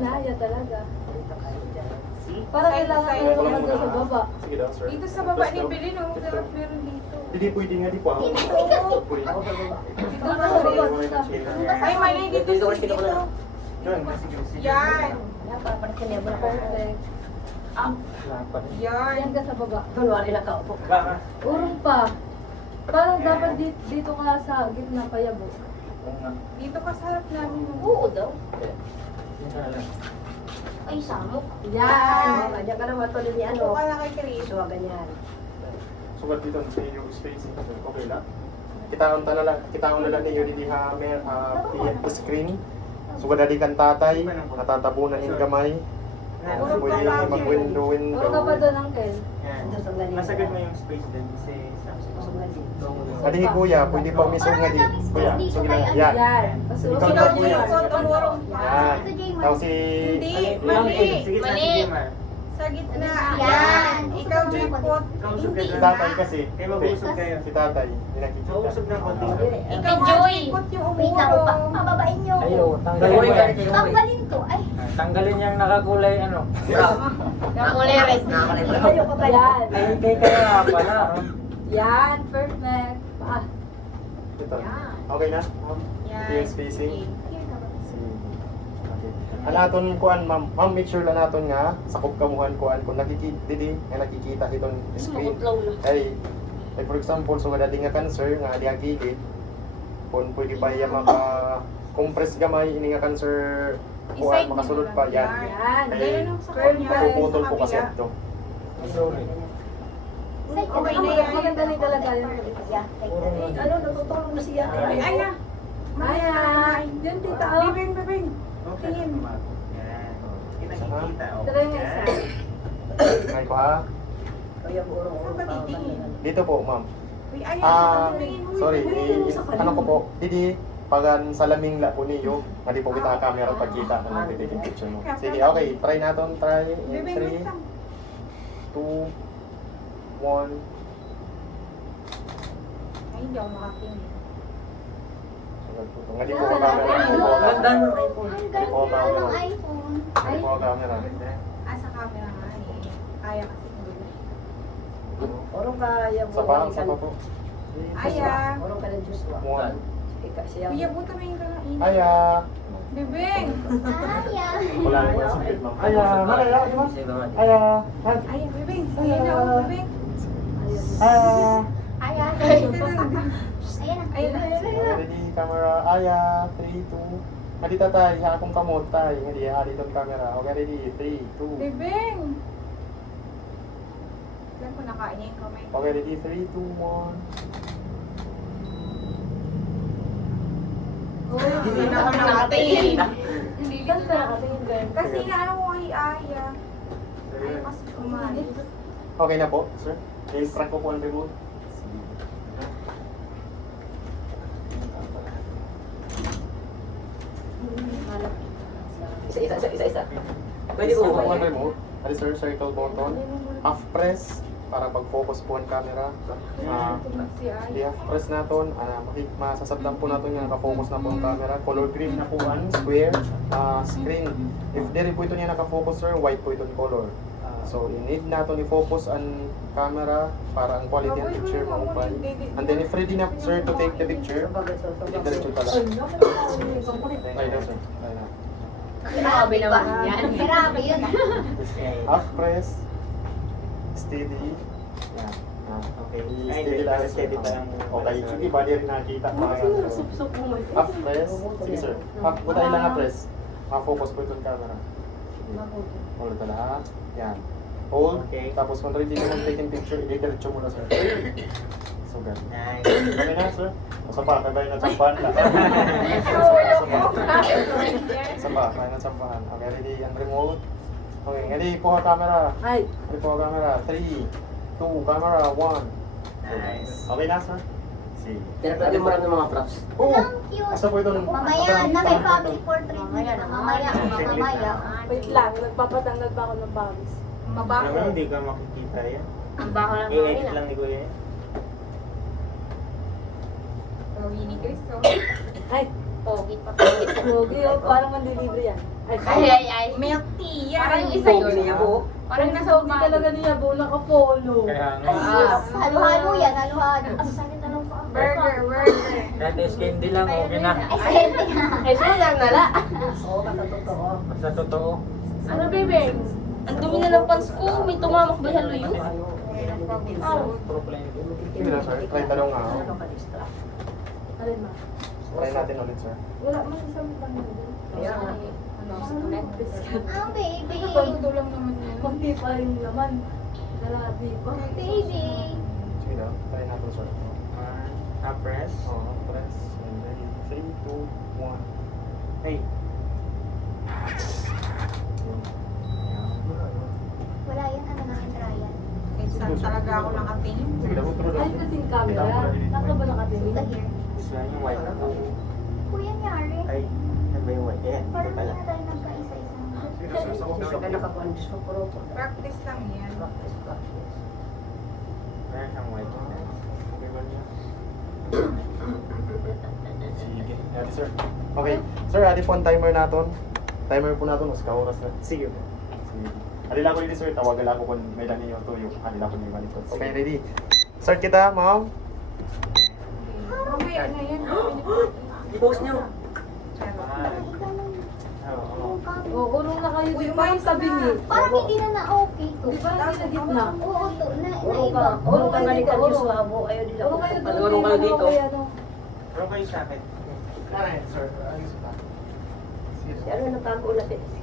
ginaya talaga. See? Para kailangan Side, kayo side. mag sa baba. Sige daw, sir. Dito sa baba ni Bilin, oh. Dapat meron dito. Hindi pwede nga, di pa. Dito Dito ba sa baba. Dito. Ay, mali dito. Dito. Yan. Yan. Perfect. Yan. Yan ka sa baba. Kunwari nakaupo. Baka. Urong pa. Parang dapat dito ka sa gitna payabo. Dito ka sa harap namin. Oo daw. Yan ka na lang. Ay, samok. Yan. Diyan ka na matuloy ni Upo ano. ka na kay Chris. So, ganyan. Sugat dito sa yung spacing. Okay lang. Kitaon na lang niyo di hammer the screen. Sugat dali kan tatay, natatabunan yung gamay. Pwede mag-window. Urong ka pa doon, Uncle. Yan. Ito sa ganyan. Masagad mo yung space din kasi sa Adi kuya, pwede pa mismo nga di. Kuya, sige lang. Yan. Yan. Ikaw Ikaw na, din kuya. yung suot ang urong. Yan. Tapos si... Hindi, mali. Sige, sa Jimar. Sa gitna. Yan. Yan. Ikaw, Jipot. Kausog ka Si lang. tatay kasi. Kaya mag-usog kayo. Si tatay, hindi nakikita. Kausog ng konti. Ikaw, Joy. Jipot yung Wait lang, umurong. pababain nyo. Ayo, tanggalin mo yan. Tanggalin to. Ay, Tanggalin yung nakakulay ano. nakulay red. Ayaw ka ba yan? Yan. Ay, kaya nga pala. Yan. Perfect. Ah. Ito. Yan. Okay na? Yan. Clear spacing. Anaton kuan ma'am. Ma'am, make sure lang naton nga sakop kamuhan kuan kung nakikita itong screen. Ay for example, so nga dali nga cancer nga di agigit. Kung pwede pa iya maka-compress gamay ini nga cancer kuan I-side makasulod nyo pa lang. yan. Yan. Ay, Ganun ang sa kanya. puputol po kasi ito. Sorry. Okay na yan. Maganda rin talaga yun. Ano, natutulog na siya. Ay, na. Ayan. Yan, tita. Oh. Bibing, bibing. Okay. Tingin. Yan. Yan nakikita. oh. Tres. Yan. Ay ko ha. Kaya burong Saan ba titingin? Dito po, ma'am. Uy, ay, Sorry, ano ko po, didi, pagan salaming la po niyo, hindi po kita camera pagkita ng nagtitigil picture mo. Sige, okay, try natin, try, Bibing, 3, wait lang. 2, 1, Ay, hindi ako makatingin. hindi po ka camera, hindi po ka Ganda camera, ng iPhone. Ang iPhone. hindi po ka camera. Sa camera nga eh. Kaya kasi hindi. Orong kaya Sa pa, sa pa po. Aya. Orong ka ng Diyos wa. 1, Ika siya. Kuya, buta mo yung kanain. aya, Bibing! wala naman sa bed, ma'am. Aya, malaya, di ba? Aya, Ay, bibing. Sige na, oh, bibing. aya. Ayan. Ayun na. Ready, camera, aya, 3, 2, Hadi tatay, ha akong kamot tay, hindi hadi tong camera. Okay, ready, 3, 2. Bibing! Alam ko nakain niya yung kamay. Okay, ready, 3, 2, 1. Hindi na ako nakatingin. Hindi ka nakatingin din. Kasi inaano ko kay Aya. Ay, kasi kumalit. Okay na po, sir. I-extract ko po ang remote. Isa. Pwede ko po ang remote. Hadi sir, circle button. Half press para pag-focus po ang camera. Si Di Aya. half press naton, masasabdan po natin nga naka-focus na po ang camera. Color green na po ang square screen. If diri po ito niya naka-focus sir, white po ito color. So, i-need natin i-focus ang camera para ang quality ng picture ma-mobile. And then if ready na sir to take the picture, i-diretso pala. Ay na sir. Ay na. Grabe naman yan. Grabe yun. Half press. Steady. Yan. Okay. Ay, Steady lang. steady pa lang. Okay, hindi ba di rin nakita? Half press. Sige sir. Half, butay lang na press. Ma-focus po itong camera. Sige. Hold ka lahat. Yan. Hold. Okay. Tapos kung ready na mag-take picture, i-diretso mo na sir. So, good. Nice. Kami na sir. Sa pa, kabay na sampahan ka. Sa pa, kabay na sampahan. Okay, ready? Ang remote. Okay, ready po ang camera. Ay. Ready po ang camera. 3, 2, camera, 1. Nice. Okay na sir? Sige. Pwede mo rin ng mga props. Oo. Cute. Asa po ito? Mamaya na may family portrait. Mamaya. Wait lang, nagpapatanggal pa ako ng pawis. Naman, Mabaho. hindi ka makikita yan. Ang baho ng I-edit lang ni Kuya yan. Tawagin ni Chris, oh. Ay, Pogi pa. Pogi. Pogi, oh, parang mandilibre yan. Ay. Milk tea yan. Parang isa yun. Pogi niya po. Parang nasa Pogi talaga niya, bo, nakapolo. Kaya nga. Halo-halo yan, halo-halo. Burger. Kahit candy lang, okay na. Ay, sino lang nala? Basta totoo. Ano, bebe? Ang dumi na ng pants ko. May tumamak ba yung haluyo? Problem. Sige na, sir. Try tanong nga. Alin ma? Try natin ulit, sir. Wala, masasabi lang yun. Ah, baby. Paludo lang naman yan. Kunti pa rin naman. Dalati pa. Baby. Sige na, try natin, sir. Press. Oo, press. And then, 3, 2, 1. Hey. Wala yan, ano na yung trial. Minsan talaga ako nakatingin. Sige na, tuloy Ay, lang. kasing camera. Naka ba nakatingin? Ito here. Gusto lang yung white po. Kuya Nyari. Ay, ano ba yung white? Ayan, ito Parang pala. hindi na tayo nagkaisa-isa. Practice lang yan. Meron siyang white. Sige. Adi, sir. Okay. Sir, adi po ang timer natin. Timer po natin, mas kaoras na. Sige po. Sige. Alila ko dito, sir. Tawagan ako kung may dani yung tuyo. Alila ko yung malikot. Okay, ready? Start kita, ma'am. Mamaya na yan. I-post niyo. Oo. Oo, urong na kayo. Di Uy, ba yung umayos tabi na. niyo? Parang hindi na na-okay to. Di ba hindi na gitna? Oo, to. Urong Naiba. Urong kayo dito, urong. Urong kayo doon. Urong kayo dito. Ano? Pero kayo sa akin. Alright, sir. Ayos pa. Si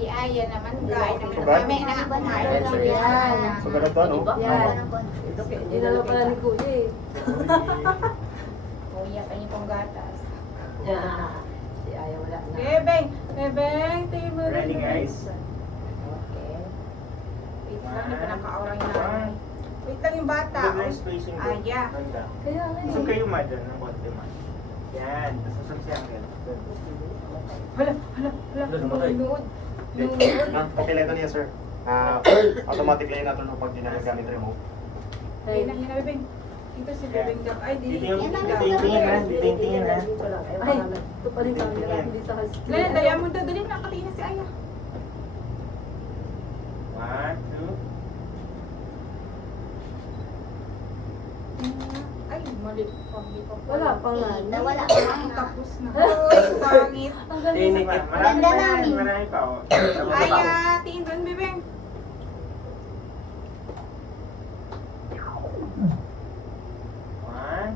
Aya naman, kain naman. Sugat? Mamaya na nga kumain. Ayan, sir. Yan. So, ganun to, no? Yan. Konti. Dinala pala ni Kuya eh. Kuya, kayo pong gatas. Si Aya wala na. Bebeng, tingin mo rin. Ready, guys? Wait lang, hindi pa naka-aurang yung nanay. Wait lang yung bata. Good nice spacing po. Aya. Ganda. Kaya nga Gusto eh. kayo madyan ng konti man. Yan. Tapos susog si Angel. Hala. Lumatay. Nuod. Okay, ito niya, sir. Automatic lang natin pag di na gamit remote. Yan na, Bebeng. Ito si Bebeng daw. Ay, di. Tingin ha. Tingin ha. Ay, ito pa rin camera. Hindi sa kasi. Dali mo daw. Dali, nakatingin na si Aya. 1, 2. Ay, mali. Pangit pa. Wala pa nga. Wala pa Ang nga. tapos na. Uy, pangit. Ang galing. Tinik. Marami pa yan. Marami pa. Oh. Aya, tingin doon, Bebeng. One.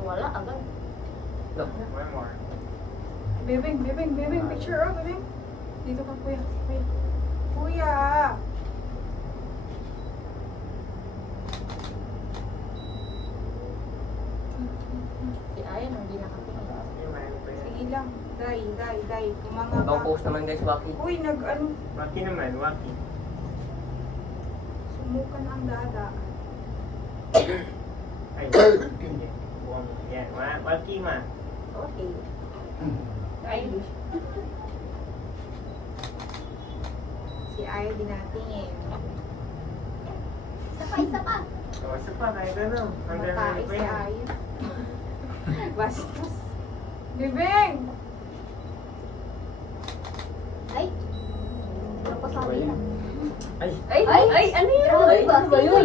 Wala, agad. One more. Bebeng. Picture, oh, Bebeng. Dito ka, kuya. Kuya. Si Aya nung hindi nakatingin. Marami pa yan. Sige lang. Dai. Kumanga ka. Ibang post naman guys, Waki. Uy, nag-ano. Waki naman. Waki. Sumukan ang dada. Ay. Buwang. Yan. Waki ma. Okay. Ay. Si Aya din natin eh. Isa pa. Oh, isa pa. Kahit ano. Hanggang Matae ano pa si yan. Aya. Bastos. Bebeng! Ay. Ano pa sabi na? Ay! Ano yun? Ay, Ano ba yun?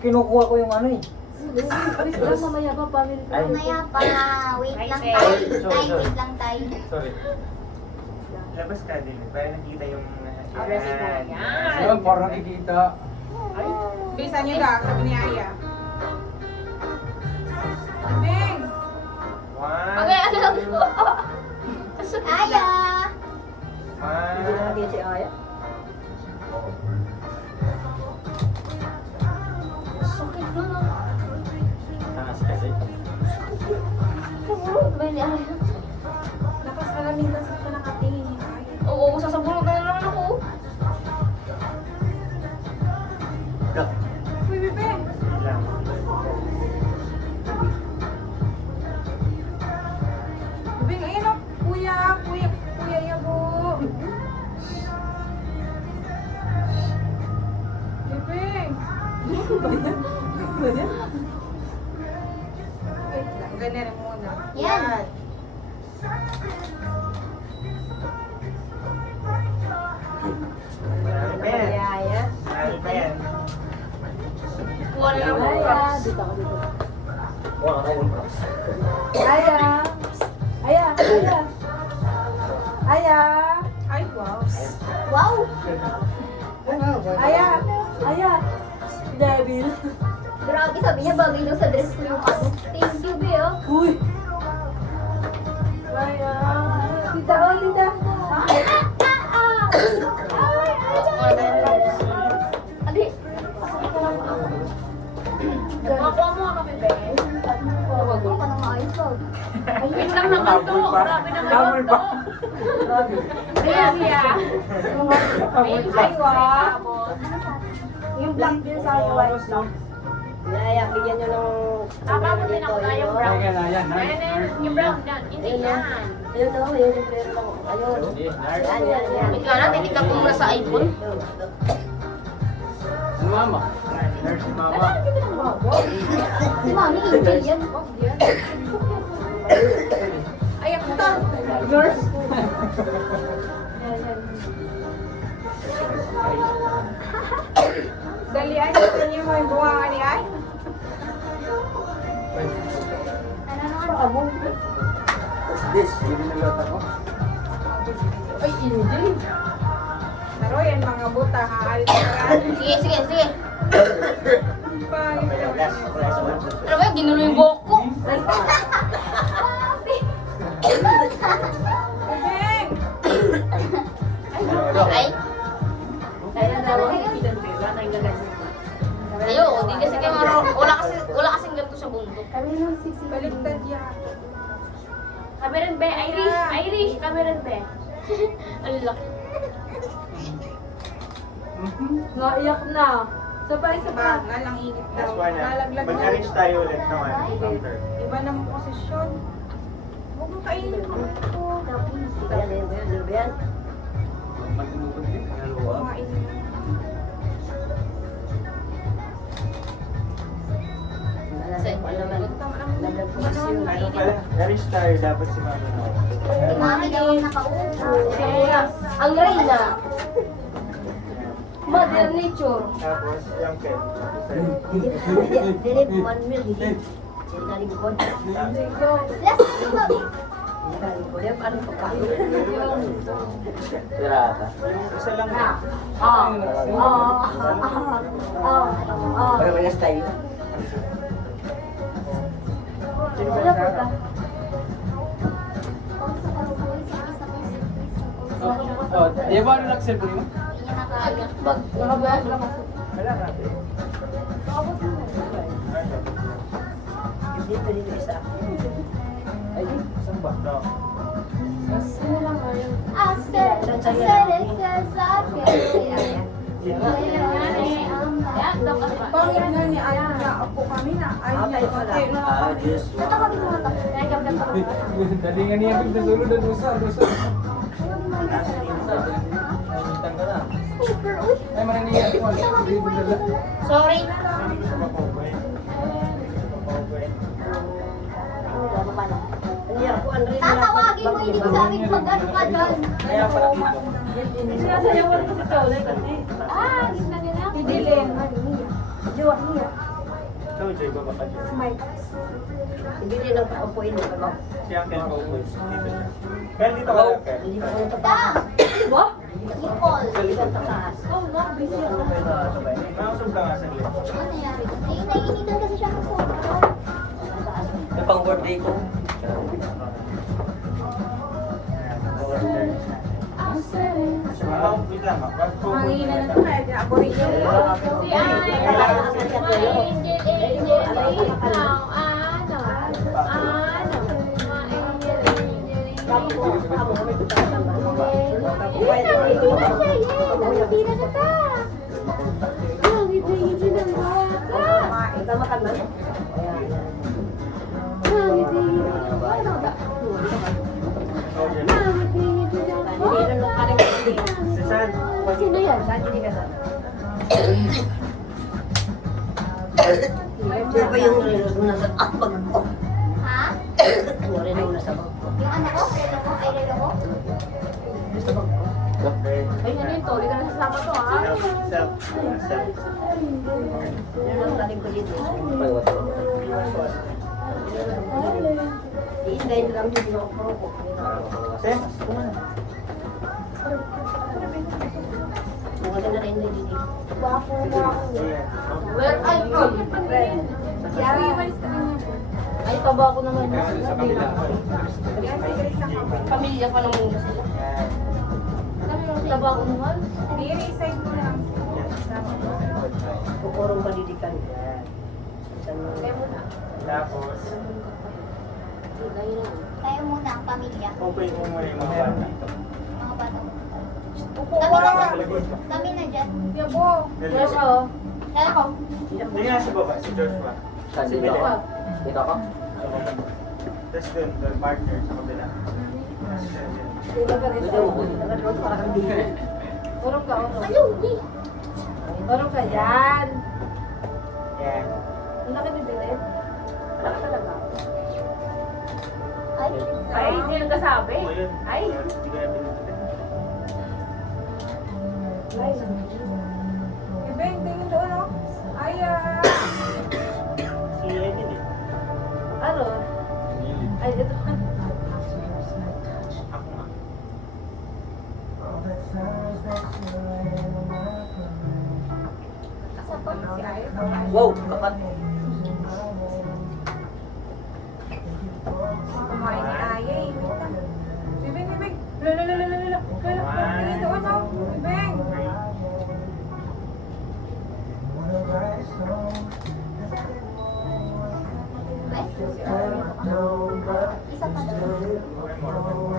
Kinukuha ko yung ano eh. Wait lang, mamaya pa. Pamili pa. Ay. Mamaya pa. Wait lang Ay, tayo. sorry. Wait lang tayo. Sorry. Labas ka din. Para nakita yung... Yan. Ayun, parang nakikita. Bisa niyo daw, sabi ni Aya. Bebeng! One. Okay, ano lang po? Aya! One. si Aya? Sakit na lang. Taas kasi. Sabulog ba ni Aya? Nakasalamin kasi siya nakatingin ni Aya. Oo, sasabulog na lang ako. Uy, Bebeng! Lang. Bebeng, ayun o. Kuya Yabo. Bebeng! ganyan muna. Yan. Marami pa yan. Yaya. Marami pa yan. Kuha na lang ako. Aya, dito ako dito. Aya. Aya, aya. Aya. Ay, wow. Wow! Aya. Aya. Devil. Grabe, sabi niya bagay daw sa dress ko yung ano. Thank you, Beo. Uy. Aya. Tita, oh, tita. Adi. Makuha mo ako, bebe. Wag ka nang ayos ko. Wait lang naman to. Grabe naman to. Ayan, yeah. Ay, wow. Yung black din sa white lang. Yaya, bigyan nyo ng... Tama mo din ako na yung brown. Ayan, ayan. Yung brown na. Hindi yan. Ayun o, yun yung player lang. Ayun. Yan. Ikaw na, titignan ko muna sa iPhone. Si Mama. Nurse si Mama. Si Mami, angel yan. Ay, ako to. Yours. Dali ay, gusto niyo mo yung bunga ni ay? This, hindi nilot ako. Ay, hindi. Pero yan mga buta, haalit na yan. Sige, sige, sige. Pangit Okay, naman last, yun. last one. Ano ba, ginulo yung buhok ko. Beng! Ay. Ayoko, di kasi kayo marunong. Wala kasing ganito sa bundok. Baliktad yan. Kami rin be, Irish, Irish, kami rin be. Ang laki. Naiyak na. Sabay, sabay. Bagal, ang init daw. Last one na. Lalaglag na. Mag-arrange tayo ulit naman. After. Iba naman posisyon. Huwag mo kainin mo ito. Magtinutod din. Dalawa. Kumain na. Ano pala? Arrange tayo. Dapat si Mama na. Si Mami daw ang nakaupo. Ang Reyna. Mother Nature. Tapos, yung Ken. Tirata. Isa lang na. Pero kaya style. Sino ba nasa? Oh, di ba ano lang cellphone mo? Wala nga. Ay, saan ba? No. Pangit na ni ay na ako kami na. Ay na Ah, just one. Dalingan niya bigla dulo dan dosa. Nangitang ka na. Ay, mananiya ko. Sorry. Sino gusto mapogoy? Mapogoy. Tatawagin mo, hindi ko sabi kung mag-ano ka dyan. Kaya pala dito. Sinasayawan ko si Chole kasi. Gitna nila. Pidilin. Jowa niya. Ikaw, Joy, baba ka dyan. Smile. Si Uncle Mapogoy. Dito siya. Kaya dito ka lang, Ken. Ba? Nicole. Oh, no, busy ako. Mausog ka nga saglit. Ano nangyari doon? Nainitan kasi siya ng sobra. Yung pang birthday ko. Wait lang, Mangina na ito kaya ako rin yun. Si Ay. Sino yan? Ha? to. Hindi ka na sasama to, ha? Self. Yan ang taling ko dito. Iindayin lang dito yung propo. Maganda rin na dito. Where I from? Yari, walis ka rin. Ay, taba ako naman. Sa kabila. Pamilya pa naman nila sila. Taba ako naman. Diri, side mo lang. Kukurong balidikan. Kaya mo na. Tapos, Tayo muna ang pamilya. open mo muna yung mga bata dito. Mga bata. Upo Kami na ka. dyan. Kami na dyan. Yabo. Kaya siya, oh. Kaya ko. Hindi nga sa baba, si Joshua. Si Dito ka. Dito ka? Tapos doon, partner sa kabila. Urong ka, urong. Ano? Urong ka yan. Yan. Ang laki ni Bilet. Laki talaga. Ay. Ay, hindi nagkasabi. Oo, yun. Ay. Hindi ko na pinututin. Ibeng, tingin doon, oh. Ay, Si Edin eh. Ano? Ay, ito. Ako nga. Kasapag si Ay. Wow, kapat. Kumain ni Aya, eh. Ibeng, Ibeng. Lala. Tingin doon, oh. Ibeng. Isa pa doon.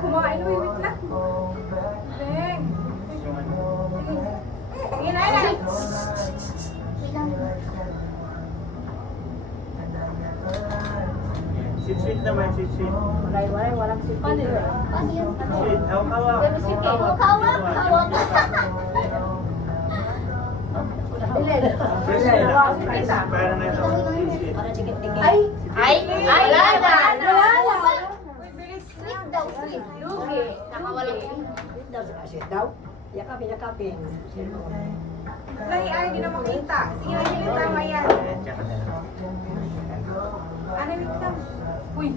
Kumain, uy, wait lang. Ibeng. Yung ano. Sige na, Ay. Bilang. Sweet naman, sweet. Walay, walang sipa nila. Paano yun? Sweet, hawak-hawak. Pero si Kay. Hawak. Bilet. Parang ano, sweet. Para dikit-dikit. Ay. Ay, wala na. Uy, bilis na. Sweet daw, sweet. Lugi. Nakawalang Lahi ay, hindi na makita. Sige na, hindi tama yan. Yan, tsaka na lang. Ano, wait lang. Uy.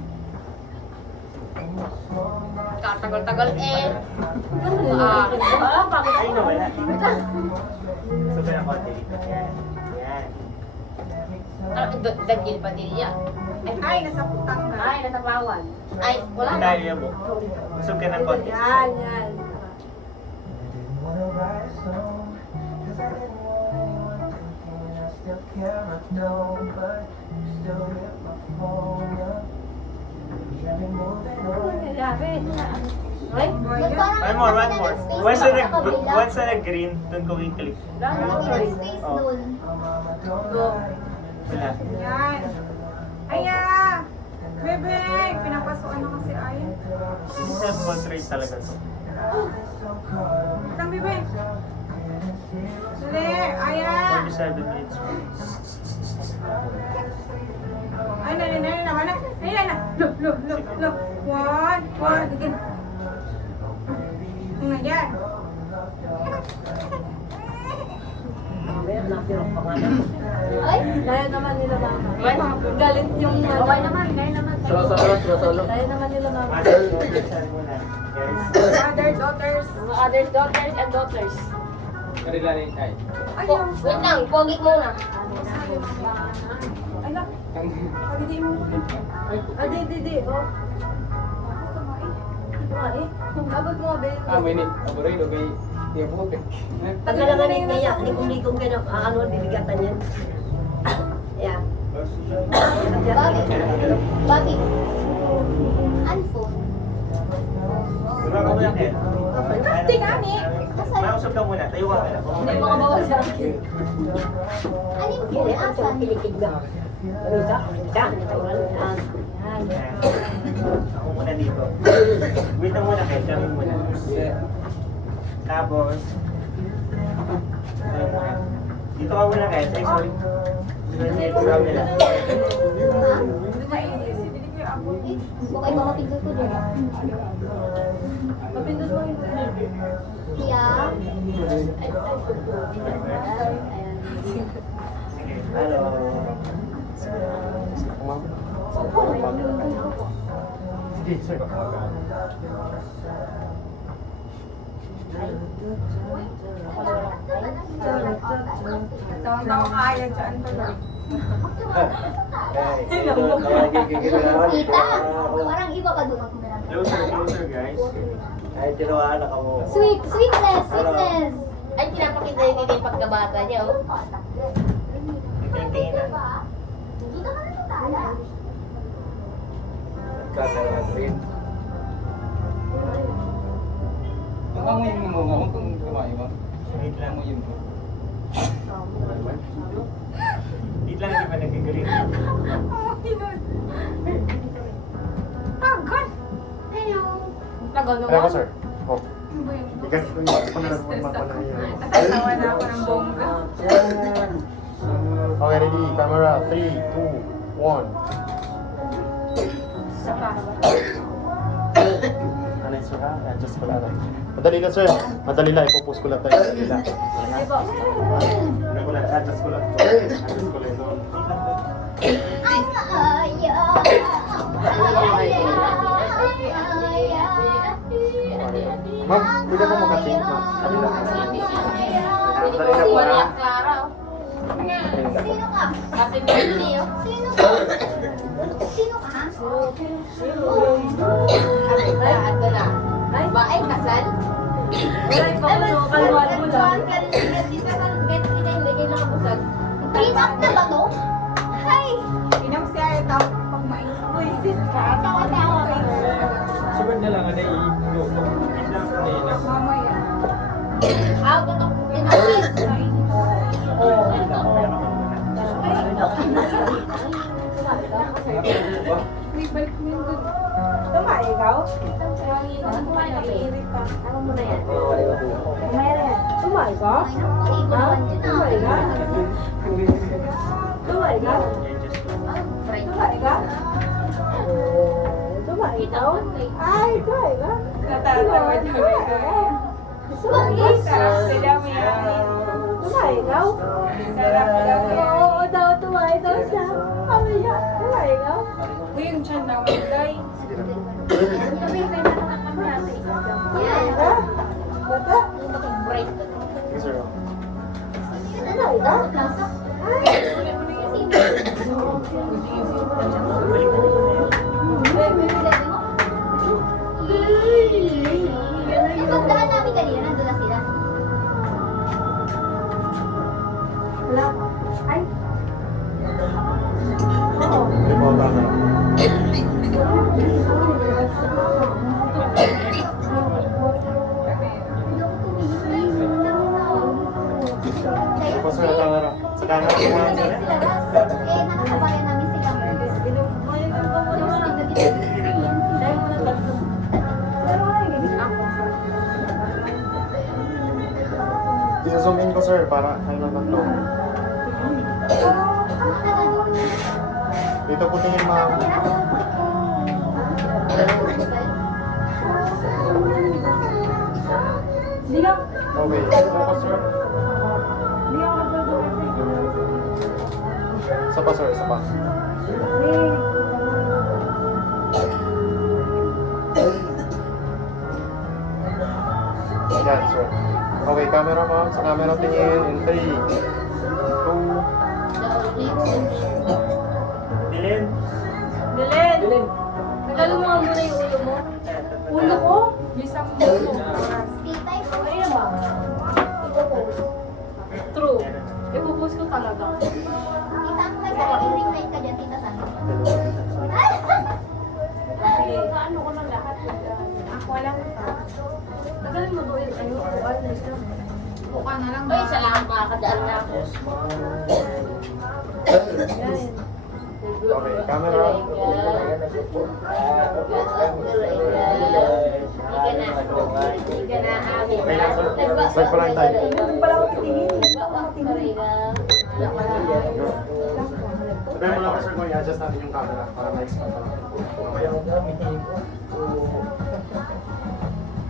Katagal-tagal eh. Bakit Ay, nawala. Sabay ang konti dito. Yan. Yan. Dagil pa din yan. Ay, nasa putang na. Ay, nasa bawan. Ay, wala na. Tayo mo. Busog ka ng konti. Yan. Ay, One more. Once na nag-green, doon ko i-click. Walang space Oh. doon. Wala. Yan. Aya! Bebe! Pinapasukan na kasi Aya. Self-portrait talaga to. Itang bebe! Dali! Aya! 47 minutes. Ay, naman na. Look. One. Again. Yan. Ay. kaya naman nila mama. Galit yung kaya naman. Solo. Kaya naman nila mama. Saan muna? Guys. Other daughters. Mga others, daughters and daughters. Kanila rin ay. Ay, Wait lang, pogi muna. Ay, lang. Pagdi mo. Di. Oh. Kumain. Abot mo, baby. Minute. Aburino kay Tiabuti. Pag naman niya, likom-likom ka na, ano, bibigatan yan. Yeah. Bobby. Unphone. Diba ka muna, Ken? Tingani. Mausap ka muna. Tayo ka muna. Hindi mo kabawa sa akin. Ano yung phone? Asan? Ako muna dito. Wait lang muna, Ken. Kami muna. Tapos, tayo muna. Dito ka muna, Ken. Ay, sorry. Dito ka nila. Mainis. Hindi ko yung Eh, baka iba mapindot ko doon. Mapindot mo yun. Yeah. Hello. Sige po, ma'am. Sige, sir. Tawag na ako kaya dyan tuloy. Kita, parang iba ka doon. Closer, closer guys. Ay, tinawahan na ka mo. Sweetness, sweetness. Ay, pinapakita niya yung pagkabata niya, oh. Tingin na. Dito ka na sa tala. Camera green. Nangangayin mo nga kung kumain mo. Wait lang. Nangangayin mo. Wait lang, hindi pa nag-green. Agad! Hello. Tagal Kaya ko, naman. sir. Oh. Ikan ko yung ako na nagmamang ko na yun. Natatawa na ako ng bongga. Okay, ready? Camera. 3, 2, 1. Isa pa. Ano yun, sir, ha? Adjust ko lang. Madali lang, sir. Madali lang. Ipopost ko lang tayo. Madali lang. Madali ko lang. Adjust ko lang. Adjust ko lang. Ma'am, pwede po mag-change, ma'am. Madali lang. Madali lang po, ha? Clara, oh. Sino ka? Happy birthday, oh. Sino ka? Sino ka? At ka na. Ba, ay, kasal? Wala pa ko so kalwan mo lang. Print up na ba to? Hi! Inang siya ito pag mainit. Tawa-tawa ka. Sabad na lang na i-luto. Mamaya. Ah, tutok. Tinapis. May balik mo yun doon. Tumaigaw? Naiirit pa. Ano mo na yan? Tumaigaw? Tumaigaw? Tumaigaw? Tumaigaw? Ay, tumaigaw? Natatawa tumaigaw. Sarap sila mo yan. Tumaigaw? Sarap sila mo yan. Oo daw, tumaigaw siya. Mamaya, tumaigaw? Uy, yung tiyan na maglay. Yan. Bata? Yes, sir. Tumaigaw? Yung pagdaan namin kanina, nandun na sila. Wala pa. Ay. Hindi po, camera. Hindi po, sir, camera. Sa camera po, ma'am, sir. Eh, nakasabayan namin sila. Isa-zoom in ko, sir, para kayo ng tatlo. Dito po tingin, ma'am. Hindi lang. Okay, dito po, sir. Hindi ako nagdodorate. Isa pa, sir, isa pa. Yan, sir. Okay, camera, ma'am. Sa camera tingin in 3, 2, Dilin. Belen! Nagalo mo nga muna yung ulo mo. Ulo ko? Bisang mo. Ayun na ba? True. Ipupost ko talaga. Kita mo may sarili ring light ka dyan, tita Sana. Ano ko ng lahat? Ako lang. Tagalin mo doon yung upuan na isa. Buka na lang. Ay, isa lang makakadaan na ako. Yan. Okay, camera. Hindi ka na amin. Okay lang, sir. Start pa lang tayo. Hindi pala ako titingin. Sabihin mo lang, sir, kung yan. I-adjust natin yung camera para ma-expand pa natin. Mamaya.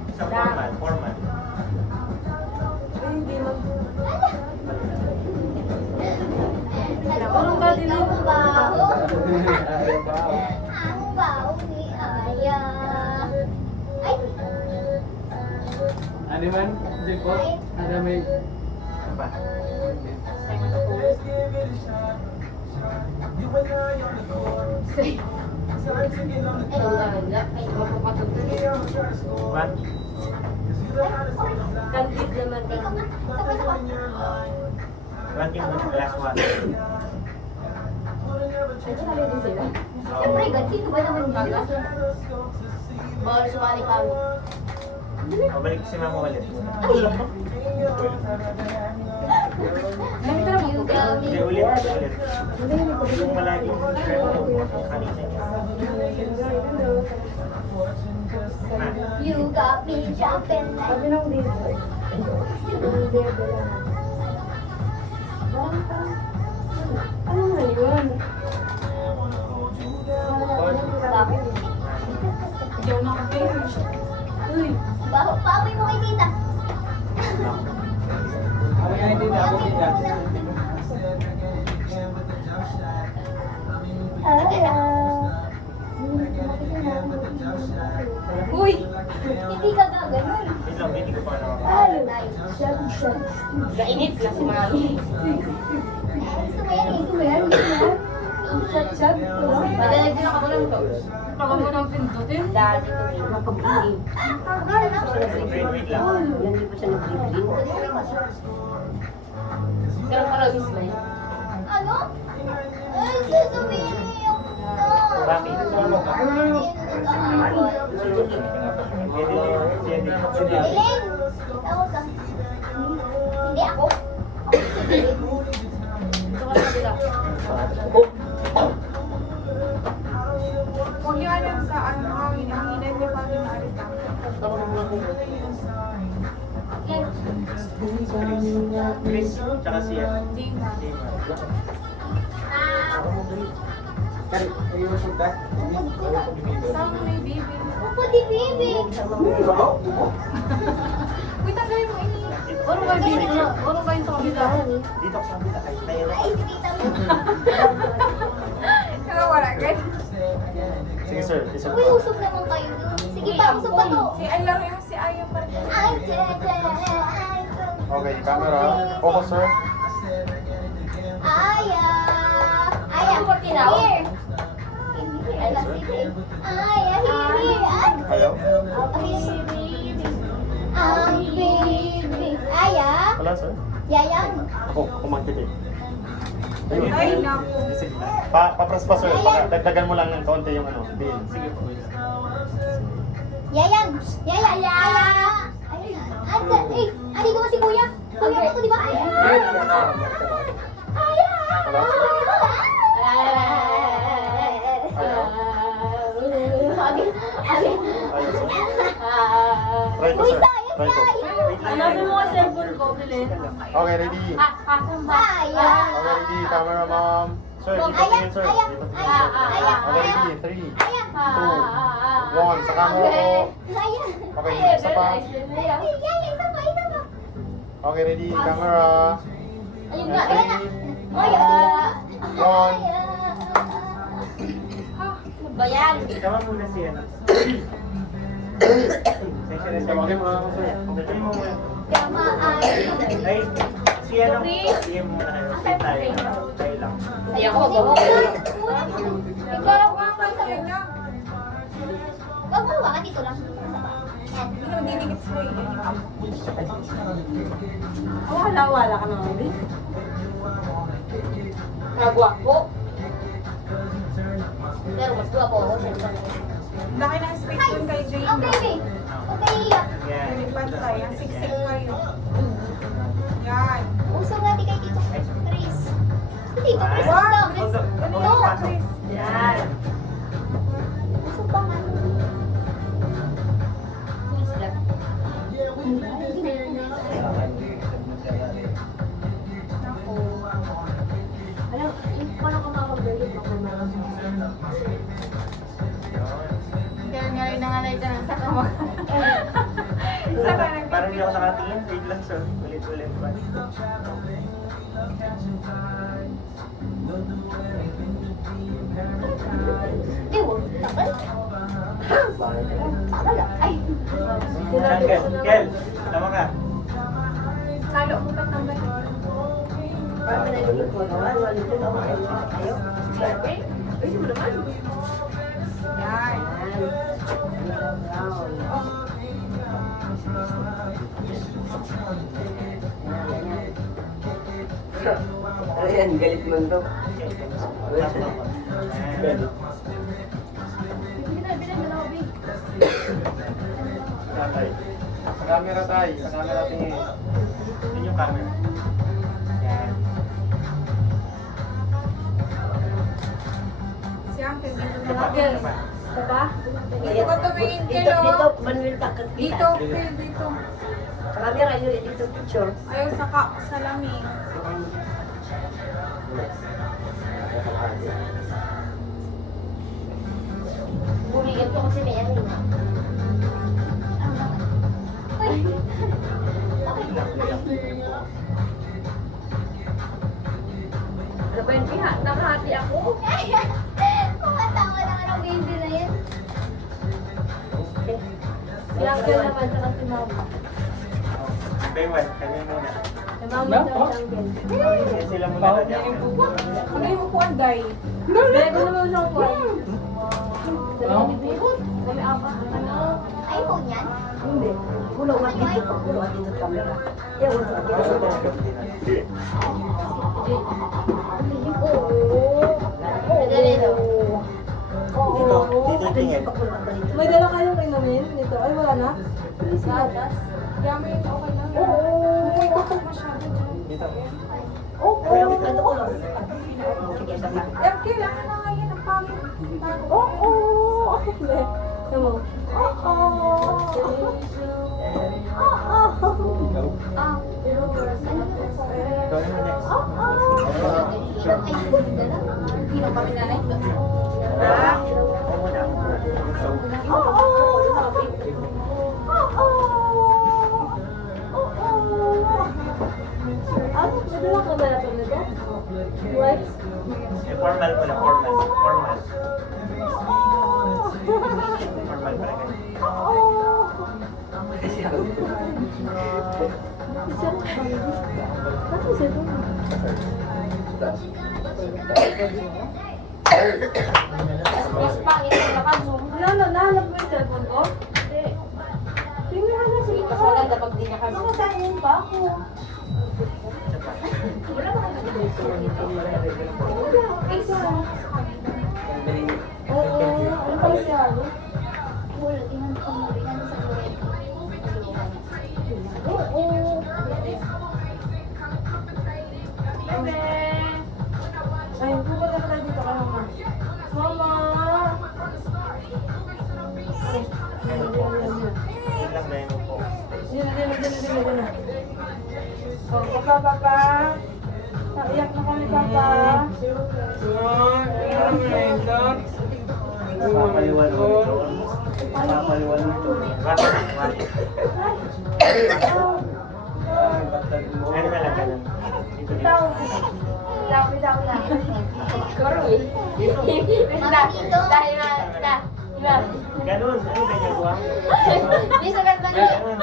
Isang formal. Parang ka din Ang baho. Ang baho ni Aya. Ay, Ano man? Jekot? Ada may... Apa? What? Kantit naman ka. Ranking mo class 1. siyempre, God, sino ba naman dito? Bawal sumali kami. Mabalik si Mama ulit. You got Hindi, me. ulit. Yung palaging kanina niya. You got me jumping like. Sabi ng dito. Yung dito lang. Ano na yun? Bakit? Hindi ako makapay. Uy, baboy mo kay tita. Ano nga hindi na ako nila? Uy, hindi ka gaganon. Wait lang, hindi ko pa naman. Ay, Nainit na si Mami. gusto mo yan, gusto mo yan, gusto mo yan. Chat-chat. Madalag din ako lang to. Baka mo nang pindutin. Dati ko rin. Napag-iing. Wait lang. Hindi pa siya nag-iing. Ganun pala Ismail. Ano? Ay, sasabihin niyo ko. Bakit? Iling! Tawag ka. Hindi ako. Ito ka sa kabila. Huwag niyo alam sa ano, hanginan niyo pa rin arita. Chris, tsaka siya. Sama may baby. Opo, di baby. Uy, tagalin mo ini. Puro kayo baby na. Puro kayo sa kabila. Dito sa kabila kayo. Tayo. Ay, si tita mo. Kaya wala gan. Sige sir, isip Uy, pa. usog naman kayo. Sige pa, usog pa to. Si ay lang yung si Ayo pa rin. Ay, tete, ay, Okay, camera. Focus sir. Aya. Aya, here. Hindi, ala, sige. Aya, here. Ay, Ayaw? ang baby. Aya. Wala sir. Yayan. Ako magtitip. Ayun. Ay, naku. Sige. Papras pa sir. Dagdagan mo lang ng konti yung ano. Din. Sige po. Yayan. Yayan. Aya. Ate, eh, ali ko ba si kuya? Kuya ko to, di ba? Aya. Aya. Wala sir. Ayun sir. Try ko Uy, sir. sayang, Try ko. sayang. Hanapin mo ang cellphone ko, bilis. Okay, ready? Aya. Okay, ready? Camera ma'am. Sir, dito tingin sir. Aya. Dito tingin Aya. sir. Aya. Okay, Aya. ready? 3, Aya. 2, 1. Sa camera ko. Aya. Okay, isa pa. Aya, isa pa, isa pa. Okay, ready? Camera. Ayun na, ayun na. Aya. One. Ba yan? Tama muna siya. Section na siya. Tawagin mo lang ako sir. Tawagin mo muna. Tama ay. Ay, siya lang. Sige muna kayo. Tayo. Tayo lang. Hindi ako mag-awak. Ikaw, sa kanya. Wag mo hawakan dito lang. Yan. Hindi dinigit sa iyo. Wala ka naman, baby. Nagwako. Pero mas guwapo ako, syempre. Laki ng space Hi. dun kay Jane. Okay, baby. Okay, iyak. Yan. Yung pantay, ang siksik kayo. Yan. Usog natin kay Tito Chris. Tito Chris, Wow. ito. Hold on. Ano Hold on. yung Chris? Yan. Usog pa nga. Please lang. Alam, parang kumakabalit ako na pinangalay ka ng saka mo. Saka ng Parang hindi ako nakatingin. Wait lang, sir. Ulit-ulit pa. Di mo, takal. Takal ah. Ay. Kel, Kel, tama ka. Halo mo pa tambay. Yan. Ayan, galit mo to. Kel. Tatay. Sa camera tayo. Sa camera tingin. Yun yung camera. Yan. Si Uncle dito Ito pa, ito pa. Diba? Dito ka tumingin Kel, oh. Dito, Manuel Takat. Dito, Kel, dito. Sa camera yun, dito picture. Ayaw sa lamig. Buligan ko kasi may ano yun. Ay. Ano ba yun? Nakahati ako. Kumatawa naman ang baby na yan. Si Uncle naman, saka si Mama. Baywat, kami muna. Si Mama sa Uncle. Yan sila muna na dyan. Ano yung upuan, Day? Bego naman sa kuwan. Kami apa? Ano? iPhone yan? Hindi. Kulo ka dito. Kulo ka dito sa camera. Yan, kulo ka dito. Ganito. Dito, dito tingin. May dala kayong inumin nito? Ay, wala na? Gatas? Dami yun, okay lang. Oo. Ikutok masyado. Dito. Oo. Ano ko lang? Sige, sama. Kailangan na nga yan, ang pangit. Oo! Tama. Ikaw naman next. Hindi na kami nanay. Ako muna. Ano? Nadala ka ba natin nito? What? Formal pala, formal. Formal. Formal pala ganyan. Ano siya ito? Mas pangit na naka-zoom. Nahanap mo yung cellphone ko? Tingnan mo na siya. Kasi wala dapat di naka-zoom. Nakasayang pa ako. Oo, ano pa siya? Wala, tingnan ko mo. Tingnan sa gawin. Oo. Ay, pupunta ka dito ka, Mama. Mama! Ay, Yun lang na yun po. Dino. Oh, papa. Naiyak na kami, papa. Papaliwan mo ito. Papaliwan mo ito. Mati. Ano ka lang ganun? Dito dito. Bitaw na. Mama dito. Dahil diba? Ganun. Ano ganyan buwa? Di sa ganda niya. Ganun.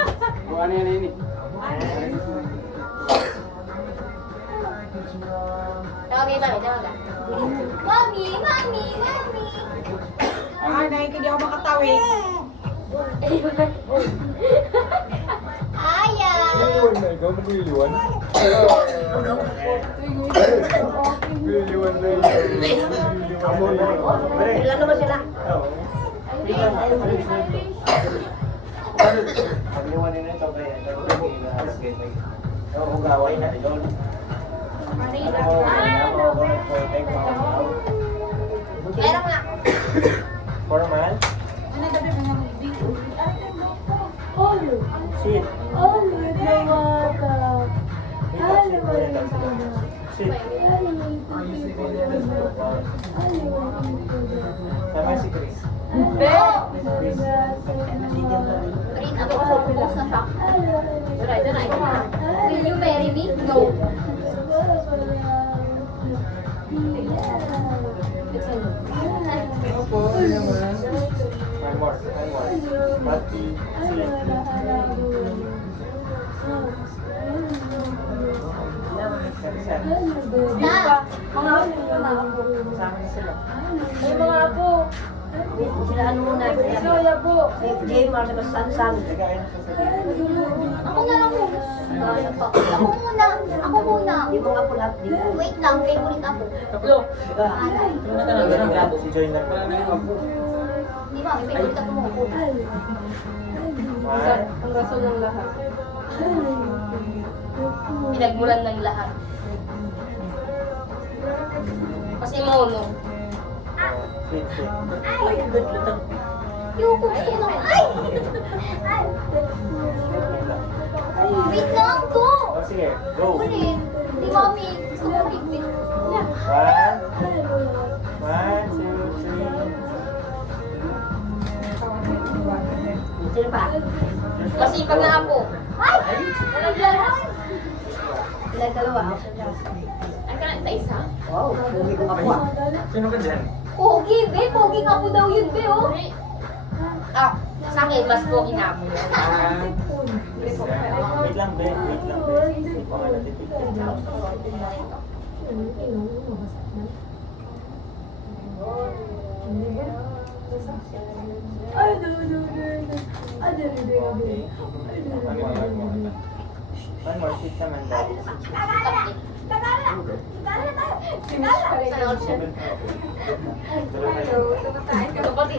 Bukan yan ini. Tawagin mami, tawagan. Mami. Ah, dahil hindi ako makatawid. Ayaw. na ikaw, nag-iiwan. Nag-iiwan na yun. Ilan naman sila? Pag-iwanin na ito, pre. Ugaway na doon. Meron nga. Formal? Ano dabi mo nga mag-video? Olo. Sit. Olo, nawaka. Hello. Sit. Tama si Chris. Chris. Rin, ako sa post na siya. Wala, dyan ay. Will you marry me? No. One more. Happy. Na! Mga apo na ako. Kasama na sila. Ay, mga apo. Sila ano muna. Soya po. Si Jaymar sa Sansan. Nagkain na sa Ako na lang muna. Ako muna. Ako muna. Yung mga pulat din. Wait lang, favorite ako. Tatlo. Alay. Si Joy na. Di ba, may favorite ako mo. One. Ang rason ng lahat. Pinagmulan ng lahat. Kasi mono. Sit. Yung gusto na. Ay! Wait lang to. Oh, sige. Go. Ulit. Di mami, gusto ko big-big. Yeah. One, two, three. Sino pa? Masipag na ako. Ay! Nalaglaran. Sila dalawa. Ay ka na sa isa? Wow, puwi ko ako ah. Sino ka dyan? Pogi, be. Pogi nga po daw yun, be, oh. Ah, sa akin, mas pogi na ako. Wait lang, Ben. Hindi pa nga natipid. Okay. One more. Sit naman, Daddy.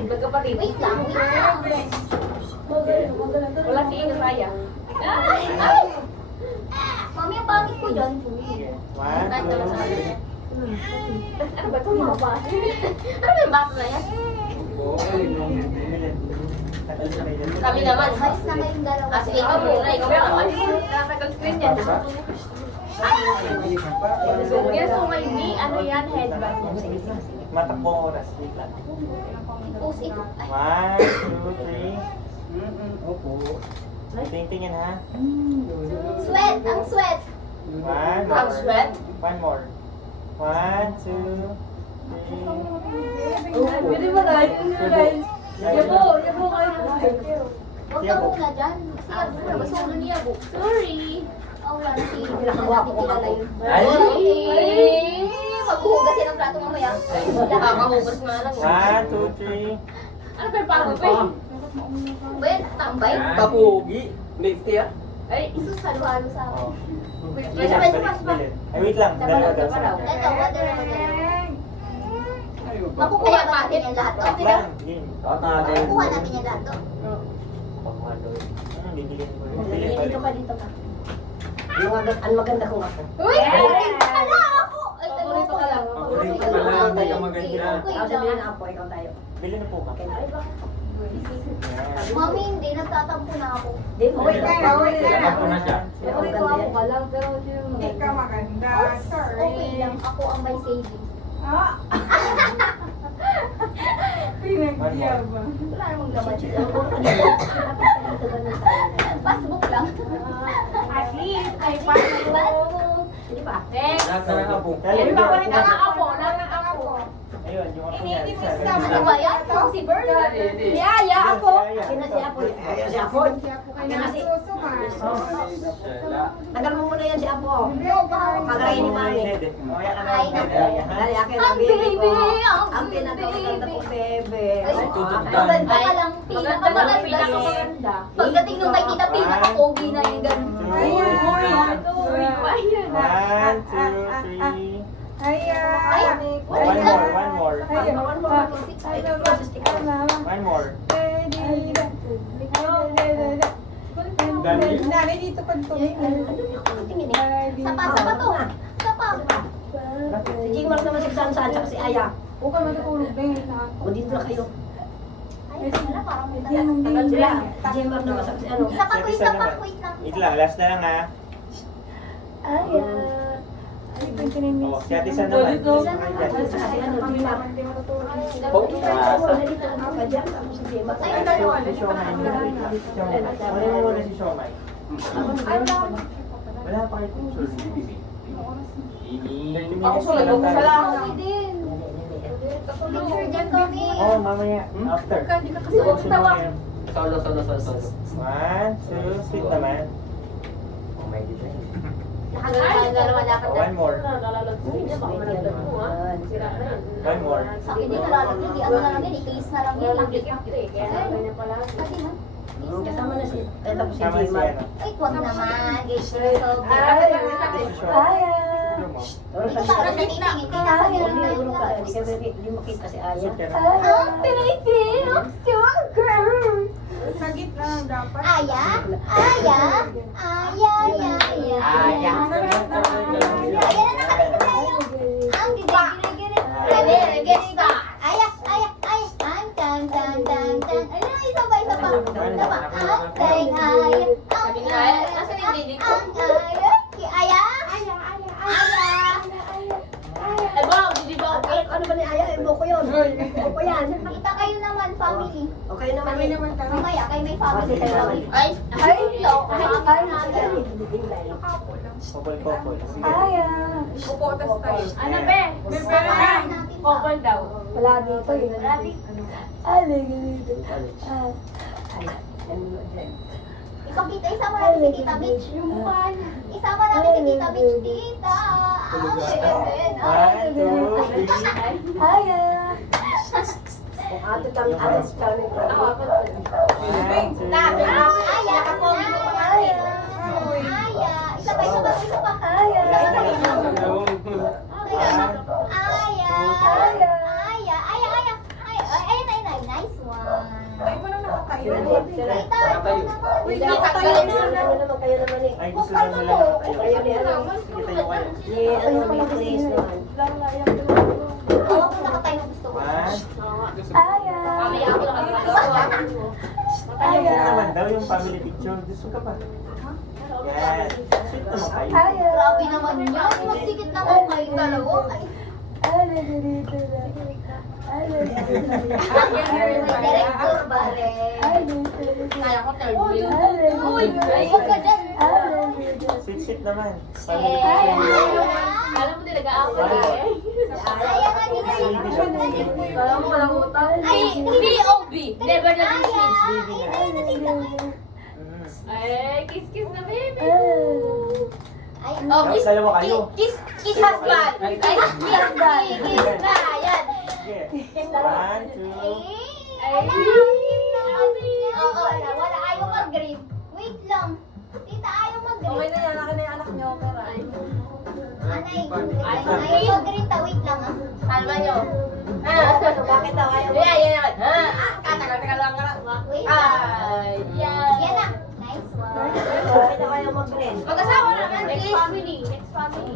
Magkapatid. Wait lang, wait lang. Wala si Ina saya. Ay! Ay! Mami, ang pangit ko dyan. Sige. One, Kahit naman sa two. akin. Ano ba ito? Ano ba yung bato na yan? Kami naman. Malis na kayong dalawa. Ah, sige, ikaw muna. Ikaw muna. Nasa screen yan. Yes, so may B, ano yan, headband yan. Sige, sige. Matakbo ang oras. Wait lang. Post ito. Ay. One, two, three. Tingin ha. Sweat! Ang sweat! One Ang more. sweat. One more. One, two, three. Pwede ba tayo? Guys. Yabo kayo. Huwag ka muna dyan. Si Yabo na. Basulo ni Yabo. Sorry. Oh, wala si Yabo. Hindi natin kilala yun. Ay! Ay! Maghuhugas yan ang plato mamaya. Nakakahugas nga lang. One, two, three. Ano ba yung pagod pa eh? Ben, tambay. Kapugi. Lifty ah. Ay, Isus, halo-halo sa akin. Oh. Wait, Wait lang, balik, balik. Ay, wait lang. Dalawa daw sa akin. Ito, water na water. Makukuha ba natin yung lahat to? Wait lang. Game. Makukuha natin yung lahat to? Bibigyan ko. Dito Bibigyan ka, dito ka. Ang maganda kong ako. Uy! Hala ako! Ay, Paborito ka lang. Paborito ka lang, hindi ka maganda. Ako sabihin na ako, ikaw tayo. Bili na po ka. Ay, bakit? Mami, hindi. Nagtatampo na ako. Di, wait ka. Ako na siya. Paborito ako ka lang, pero yung... Hindi ka maganda. Okay lang. Ako ang may saving. Pinagyabang. Wala namang laman siya. Passbook lang. At least, ay passbook. Passbook. Hindi ba? Next. Lahat na ako. Ay, papalit ang ako. Lahat ng ako. Ayun, yung ako niya. Hindi mo Isa. isama. Ano ba yan? Ako si Bern. Yaya ako. Akin na si Apo. Ayan si Apo. Akin na si... Tagal mo muna yan si Apo. No, baka. Pagarayin ni Mami. Mamaya ka na. Ay, Dali, akin na Ang baby ko. baby, ang Ang pinakamaganda baby. kong bebe. Ay, maganda ka lang. Pinakamaganda. Pagdating nung kay Tita P, nakapogi na yung ganun. One, two, three. Ay, One more. One more. Nari dito ka to. Tingin eh. Sapa to. Sapa. Si Jimar naman si Sansan, saka si Aya. Huwag ka matutulog din. O dito na kayo. Ay, wala, parang may Tagal sila. Si Jimar naman saka si ano. Isa pa, wait lang. Wait lang, last na lang ha. Ayan. Oh, si Ate San naman. Dito. Ay, dyan. Ay, dalawa na Si Siomay. Ano mo na si Siomay? Wala pa kayo picture. Ako sulat ko sa lang. Kami din. Picture dyan kami. Oh, mamaya. After. Hindi ka kasi tawa. Solo. 1, 2, sweet naman. Oh, may dito. Lakad-lakad. One more. One more. Sa akin din nalalaglag. Di ano na lang yan. I-case na lang yan. Kasama na si, tapos si Tama si Jimar. ano. Ay, huwag naman. Guys, so, Aya. ito sa tinitingin. Nasa Hindi ka hindi makita si Aya. Ah, baby. So girl. Sa gitna lang dapat. Aya. Aya. Aya. Aya. Aya. Aya na nakatingin sa'yo. Ang gigil-gigil. Rebe, ka. Aya. Aya. Aya. Ang tan tan tan tan. Ano, isa pa. Isa pa. Ang tan aya. Ang aya. Ang aya. Aya. Aya. Ano ba ni Aya? Ibo ko yun. Ibo ko yan. Kita kayo naman, family. Okay naman. Mamaya, kayo may family. Kasi kayo lang. Ay, Popol. Aya. Puputas tayo. Ano be? Popol daw. Wala dito eh. Ale, ganito. Ipakita, isama natin si Tita Mitch. Isama natin si Tita Mitch, Tita. One, two, three. Aya. Kung ato kang alas ka rin. One, two, Aya, Aya. Isa pa. Aya. Aya. Nice one. Ay, mo na nakatayo. Tita, ikaw naman. Wait, nakatayo na. Ano naman kayo naman eh. Ay, gusto lang nila kayo. Kayo ni ano? Sige, tayo kayo. Ni ano ni Chris naman. Oo, kung nakatayo gusto ko. One. Aya. Mamaya ako nakatayo. Aya naman daw yung family picture. Gusto ka pa? Yan. Sweet naman kayo. Aya. Grabe naman yan. Magsikit naman kayo dalawa. Ay, Ale, ganito na. Ale, may director ba rin? Kaya ko third wheel. Uy, huwag ka dyan. Sweet naman. Eh, Alam mo talaga ako eh. Aya nga din ay. Alam mo walang utang. Ay, B.O.B. Never na Aya. Ay, natita. Ay, kiss-kiss na baby. Ay, Oh, kiss. Dalawa kayo. Kiss husband. Ay, kiss husband. kiss na. Yan. Sige. One, two. Ay, oo, wala. Ayaw mag-green. Wait lang. Tita, ayaw mag-green. Okay na yan. Akin na yung anak niyo. Pero Anay, ayaw mag-green ta. Wait lang, ah. kalma niyo. Bakit daw ayaw? Yan. Tagal lang ka. Wait lang. Ay, Yan na. Nice one. Bakit daw ayaw mag-green? Mag-asawa naman. Next family.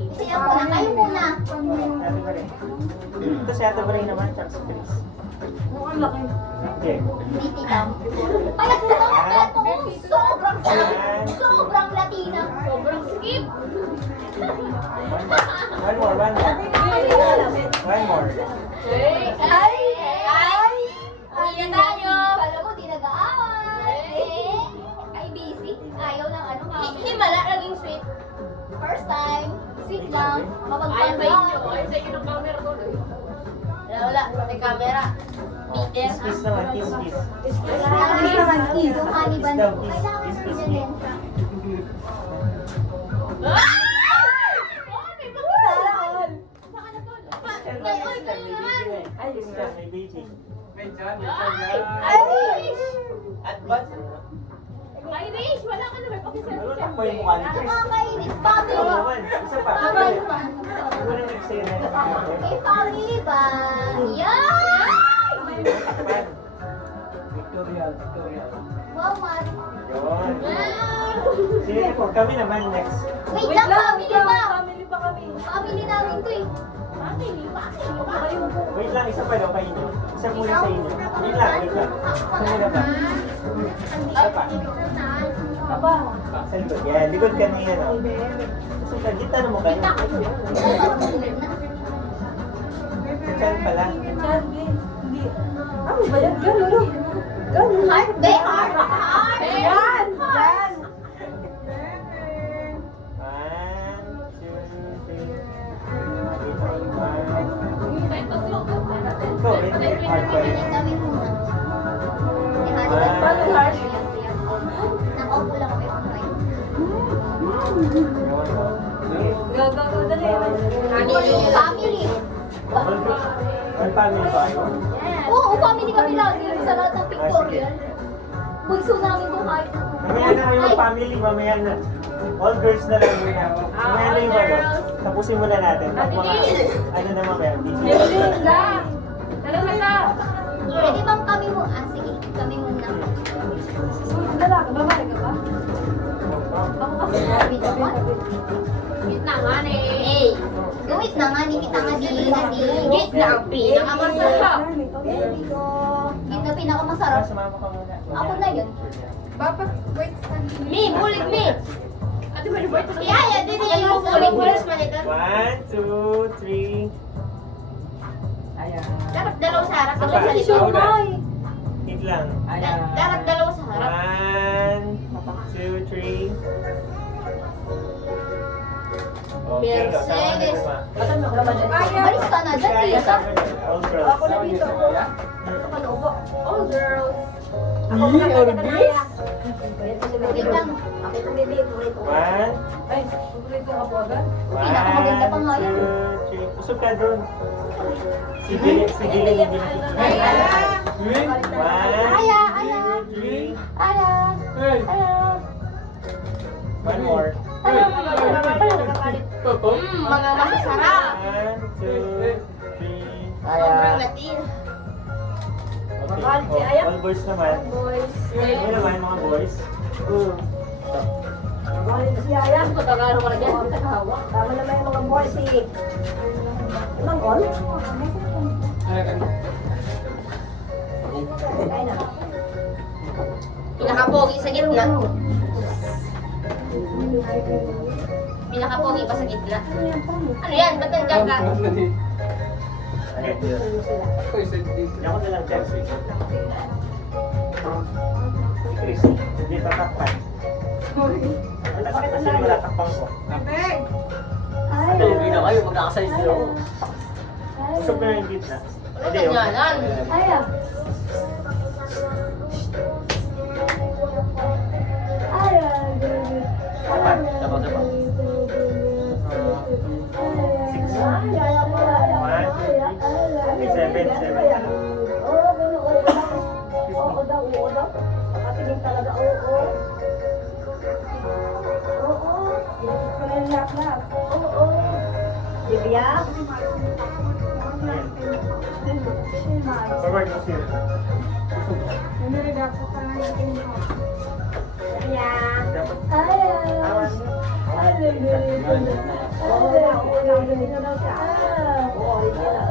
Kasi ako na. Kayo muna. Ate Bray. Ito si Ate Bray naman, tsaka si Chris. Mukhang laki. Okay. Hindi, tita. Payat mo. Sobrang Latina. Sobrang skip. One more. One more. Ay! Uwi na tayo. Kala mo, di nag-aaway. Ay, busy. Ayaw ng ano, mami. Himala, naging sweet. First time. Sweet lang. Ayaw Mapagpagod. ba inyo? Ayaw sa inyo ng camera ko. Wala. May camera. Peter. Kiss naman, kiss. Yung honey bun daw, ko. kiss, Kailangan kiss, ko kiss. din. Ay, kiss ka, may baby. Irish, wala ka na. May pakisal. Ano takbo yung mukha ni Chris? Nakakainis. Oo Family. naman. Isa pa. Siguro nag-say na naman. May family ba? Yan! Takpan. Wow, Mar. Yun. Sige po, kami naman next. Wait lang, family ba? Family pa kami. Family namin to eh. Wait lang, isa pa daw kayo. Isa muna sa inyo. Wait lang. Isa muna pa. Isa pa. Aba. Sa likod. Yan, likod ka na yan. So, kita na mo kayo. Saan pala? Yan, hindi. Ano ba yan? Gano'n. Gano'n. Heart, be, heart, heart. Yan! Yan! 1, 2, 3. Ito, may heart pa rin. Gawin mo na. Paano heart? Nakaupo lang kami kumain. Go, go, go. Dali. Family. May family ba kayo? Oo, family kami lagi sa lahat ng pictorial. Bunso namin kung kahit. Mamaya na yung family, mamaya na. All girls na lang muna. Mamaya na yung ano. Tapusin muna natin. Tapos mga, ano na mamaya. Dali lang. Dalawa na. Pwede bang kami mo? Ah, sige, kami muna. Lalaki, babae ka ba? Ako kasi. Wait na nga eh. Gawit na nga, kita nga di. Git na ang pinakamasarap. Git na pinakamasarap. Sumama ka muna. Ako na yun. Me, bulit me. Ate mo ni Boy. Iya, din yung bulit. 1, 2, 3. Dapat dalawa sa harap. Ako Ako sa likod. Hit lang. Dapat dalawa sa harap. 1, 2, 3. Okay, ikaw, tama na Mercedes. naman. Balis ka na dyan, Kaya tita. tama na. All girls. Ako na dito. All girls. Wait lang. 1, Ay, paborito ka po agad? Pinakamaganda pa nga yan. 2, 3. Usog ka doon. Sige, hindi na. Aya, 1, 2, 3. Aya. Aya. One more. Mga masasarap. 1, 2, 3. Sobrang latin. Okay. All boys naman. Boys. Ano naman mga boys? Si Aya. Pagkakaro ka na dyan. Pagkakawa. Tama naman yung mga boys si... Anong call? Ay na. Pinakapogi sa gitna. Pinakapogi pa sa gitna. Ano yan? Ba't nandiyan ka? Okay. Hindi ako na lang Chelsea. Si Chris, hindi tatakpan. Kasi wala takpang ko. Aya. kayo, magkakasize nyo. Usog na yung gitna. Ano ganyanan? Aya. Aya. Dapat. 7. Oo daw, oo daw. Nakatingin talaga, oo. Oo. Lap. Oo. Bibiyak? Forward mo siya. Aya. Dapat. Aya. Oo daw, ganito daw siya. Oo, hindi na,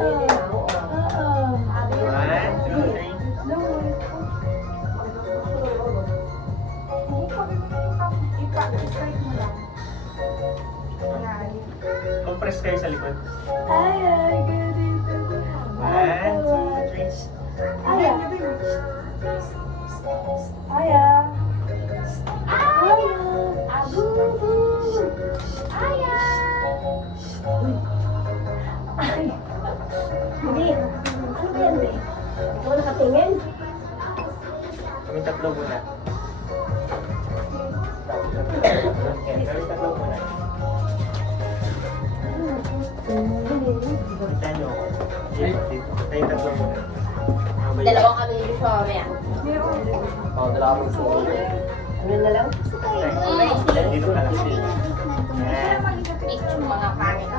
oo. 1, 2, 3. Compress kayo sa likod. 1, 2, 3. Aya. Aya. Abubu. Aya. Hindi. Ano ba yan, be? Ikaw nakatingin? Kami tatlo muna. Okay, kami tatlo muna. Kita nyo ako. Dito. Tayo tatlo muna. Dalawa kami dito sa mamaya. Ano na lang? Dito ka lang. Yan. Picture mga pangit.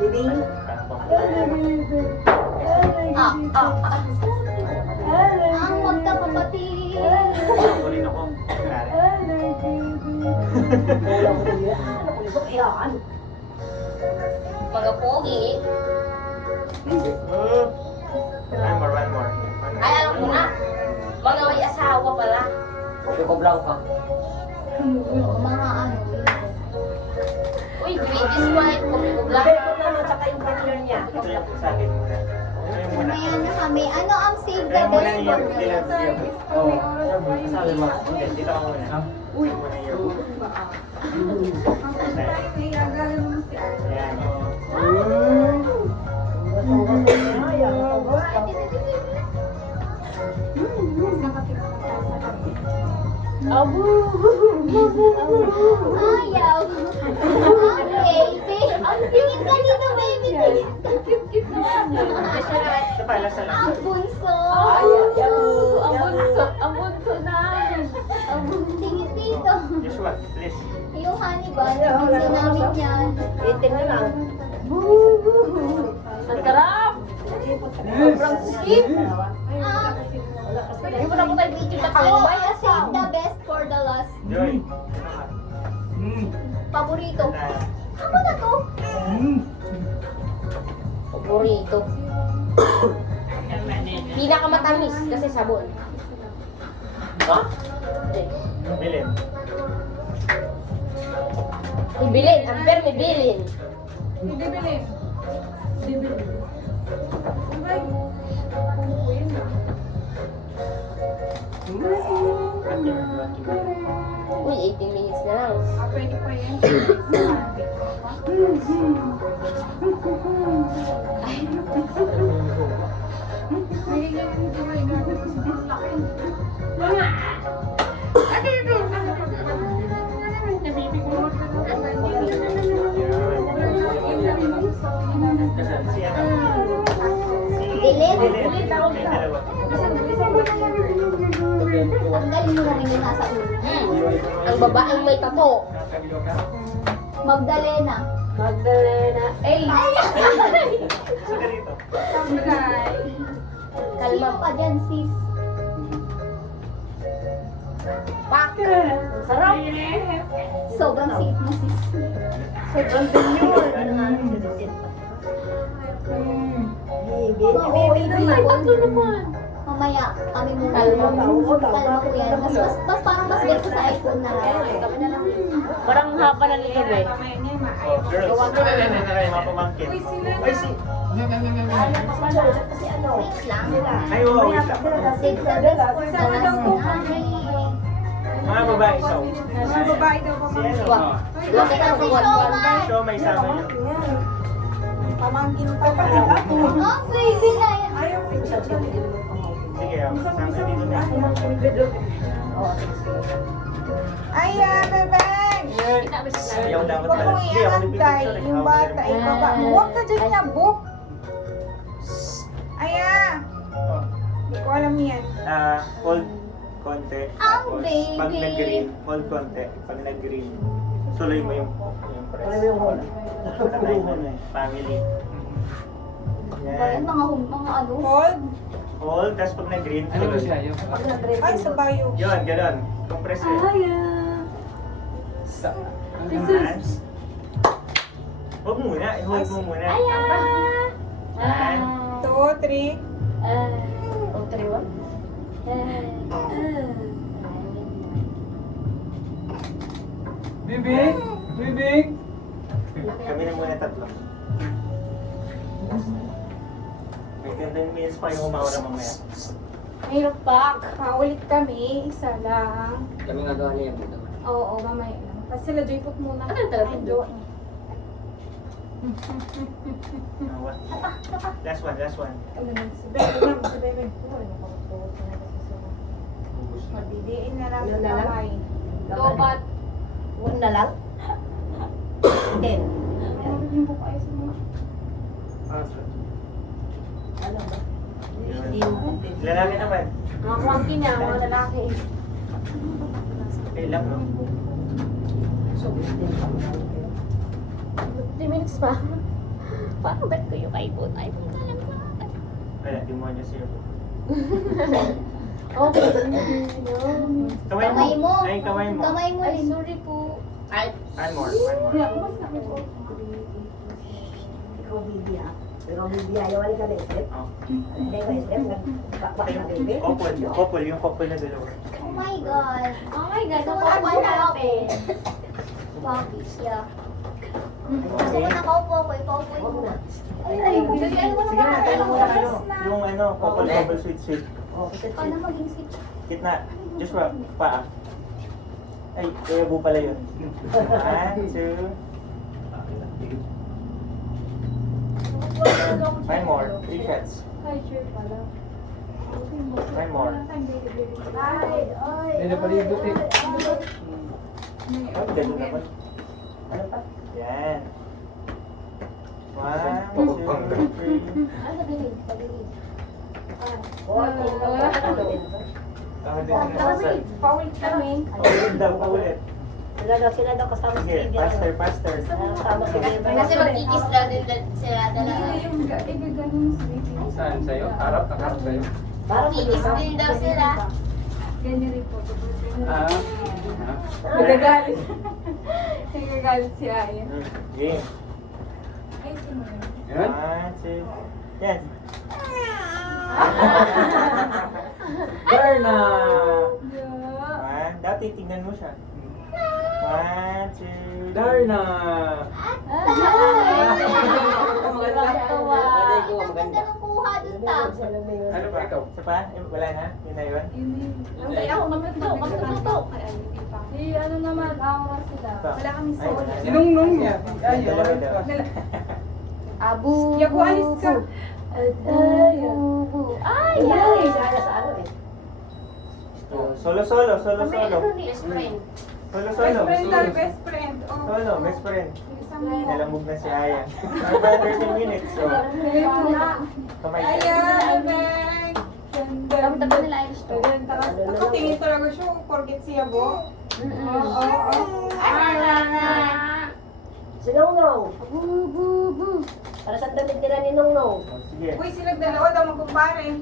Bibi? Ang magkapapatid. Kulin ako. Yan. Mga pogi. One more. Ay, alam ko na. Mga may asawa pala. Choco Blanca. Mga ano. Uy, green is white. Kumiko black. Ito yung sa akin muna. Ito yung muna. May ano kami. Ano ang save the Kaya muna best yung for ilan the siya. Oo. Sabi mo. Okay, dito ako muna. Uy! Muna yung... Ayan. Ayaw. Baby. Tingin ka dito, baby. Tingin ka. Ito pa, last na lang. Ang bunso. Ang bunso namin. Tingin dito. Joshua, please. Yung honey bun, yung bunso namin yan. Ang sarap! Sobrang sweet. Ah, Hindi mo na po tayo video na ako, kayo. I save the best for the last. Joy. Paborito. Ano na to? Paborito. Pinakamatamis kasi sabon. Ha? Bilin. Ibilin. Ang ber may bilin. Uy, 18 minutes na lang. Bilin. Bilin. May dalawa. Ang galing mo na rin yung nasa ulo. Ang babaeng may tato. Magdalena. Magdalena. Ay! Saka dito. Sino ka dyan, sis? Pak! Sarap! Sobrang sweet mo, sis. Oo, ito naman. Mamaya, kami muna. Kalma ko yan. Mas parang mas better sa iPhone na lang. Parang haba na nito, be. Oh, girls. Mga pamangkin. Ay, si... Wait lang. Ay, wow, wait lang. Save the best for the last. Mga babae, so. Mga babae daw pa Si ano? Wag. Laki na Kasi buwan. Shoma. Show may sama niyo. Pamangkin pa pala. Oh, baby na yan. Ayaw ko Sige, sama dito na. Ay, bebeng! Ayaw dapat Huwag mong Hindi, ako iantay. nagpipicture. Yung bata, ibaba mo. Huwag ka dyan niya, book. Aya! Oh. Hindi ko alam yan. Hold konti. Ang Tapos, baby. pag nag-green, hold konti. Pag nag-green, tuloy mo yung press. Patay mo na eh. Family. Ayan, Yan. mga ano. Hold. Hold, tapos pag nag-green, Ano ba tuloy. siya? Yung Ay, sa bayo. Yun, ganun. Compress eh. sa... Hands. Huwag muna, i-hold mo muna. Yan. 2, 3. Bibig! Bibig! Kami na muna tatlo. May 10 minutes pa yung umawara mamaya. Mayroon pa. Paulit kami. Isa lang. Kami nga gawa niya po. Oo, mamaya lang. Kasi sila Joy put muna. Ano yung talaga, Joy? Last one, last one. Si Bebe. Si Bebe. Magdidiin na lang sa kamay. Lobat. Huwag na lang. 10. Yung buka ay sa mga. Lalaki naman. Mga kwangki niya, mga lalaki. Okay lang, no? 3 minutes pa. Parang bet ko yung iPhone. iPhone ka lang. Wala, di mo niya siya. Okay. Kamay mo. Ay, kamay mo. Kamay mo Ay, rin. sorry po. Ay, One more, one more. Pero may biyaya, wala ka na isip. Oh. Hindi ka isip, nagbakbak na baby. Couple, yung couple na dalawa. Oh my God. Oh my God, So, nakuha ano na natin? Puppies, yeah. Kasi kung nakaupo ako, ipaupo mo na. Ay, Sige, ano mo Sige na, naman? tayo muna kayo. Yung ano, couple, sweet, sweet. Oh, kasi Paano maging switch? Gitna. Joshua, paa. Ay, kaya bu pala yun. 1, 2. Five more. 3 shots. Hi, sure pala. 5 more. May napalibot eh. Oh, ganun naman. Ano pa? Yan. 1, 2, 3. Ano sa bilig? Sa bilig. Paulit kami. Paulit daw, paulit. sila daw kasama si Sige, Baby. faster. Kasama si Baby. Kasi magkikis daw din sila dalawa. Igaganon si baby. Saan sa'yo? Harap? Nakaharap sa'yo? Parang Magkikis din daw sila. Ganyan rin po. Ah. Nagagalit. Nagagalit si Aya. Game. Ay, sino yun? Yan. 1, 2. Yan. Darna! Dati tingnan mo siya. 1, 2. Darna! Tuwa. Ang ganda ng kuha dun ta. Ano pa ikaw? Isa pa? Wala na? Yun na yun? Ay, ako, matutok. Si ano naman, aura sila. Wala kami Ay, wala na. Sinungnong niya. Ay, Dalawa daw. Abu. Yaku, alis ka. Ay, Ay, Ay, sana sa ano eh. Solo. Best friend. Best friend daw, best friend. Solo, best friend. Isang minute. Nalamog na si Aya. Mga 30 minutes. So, kamay ka. Ayan, Ben. Ang tagal nila ayos to. Ako tingin talaga siya kung forget siya bo. Oo. Sinong-nong. Para sa damit nila ni Nong-Nong. Oh, sige. Uy, silang dalawa daw magkumpare.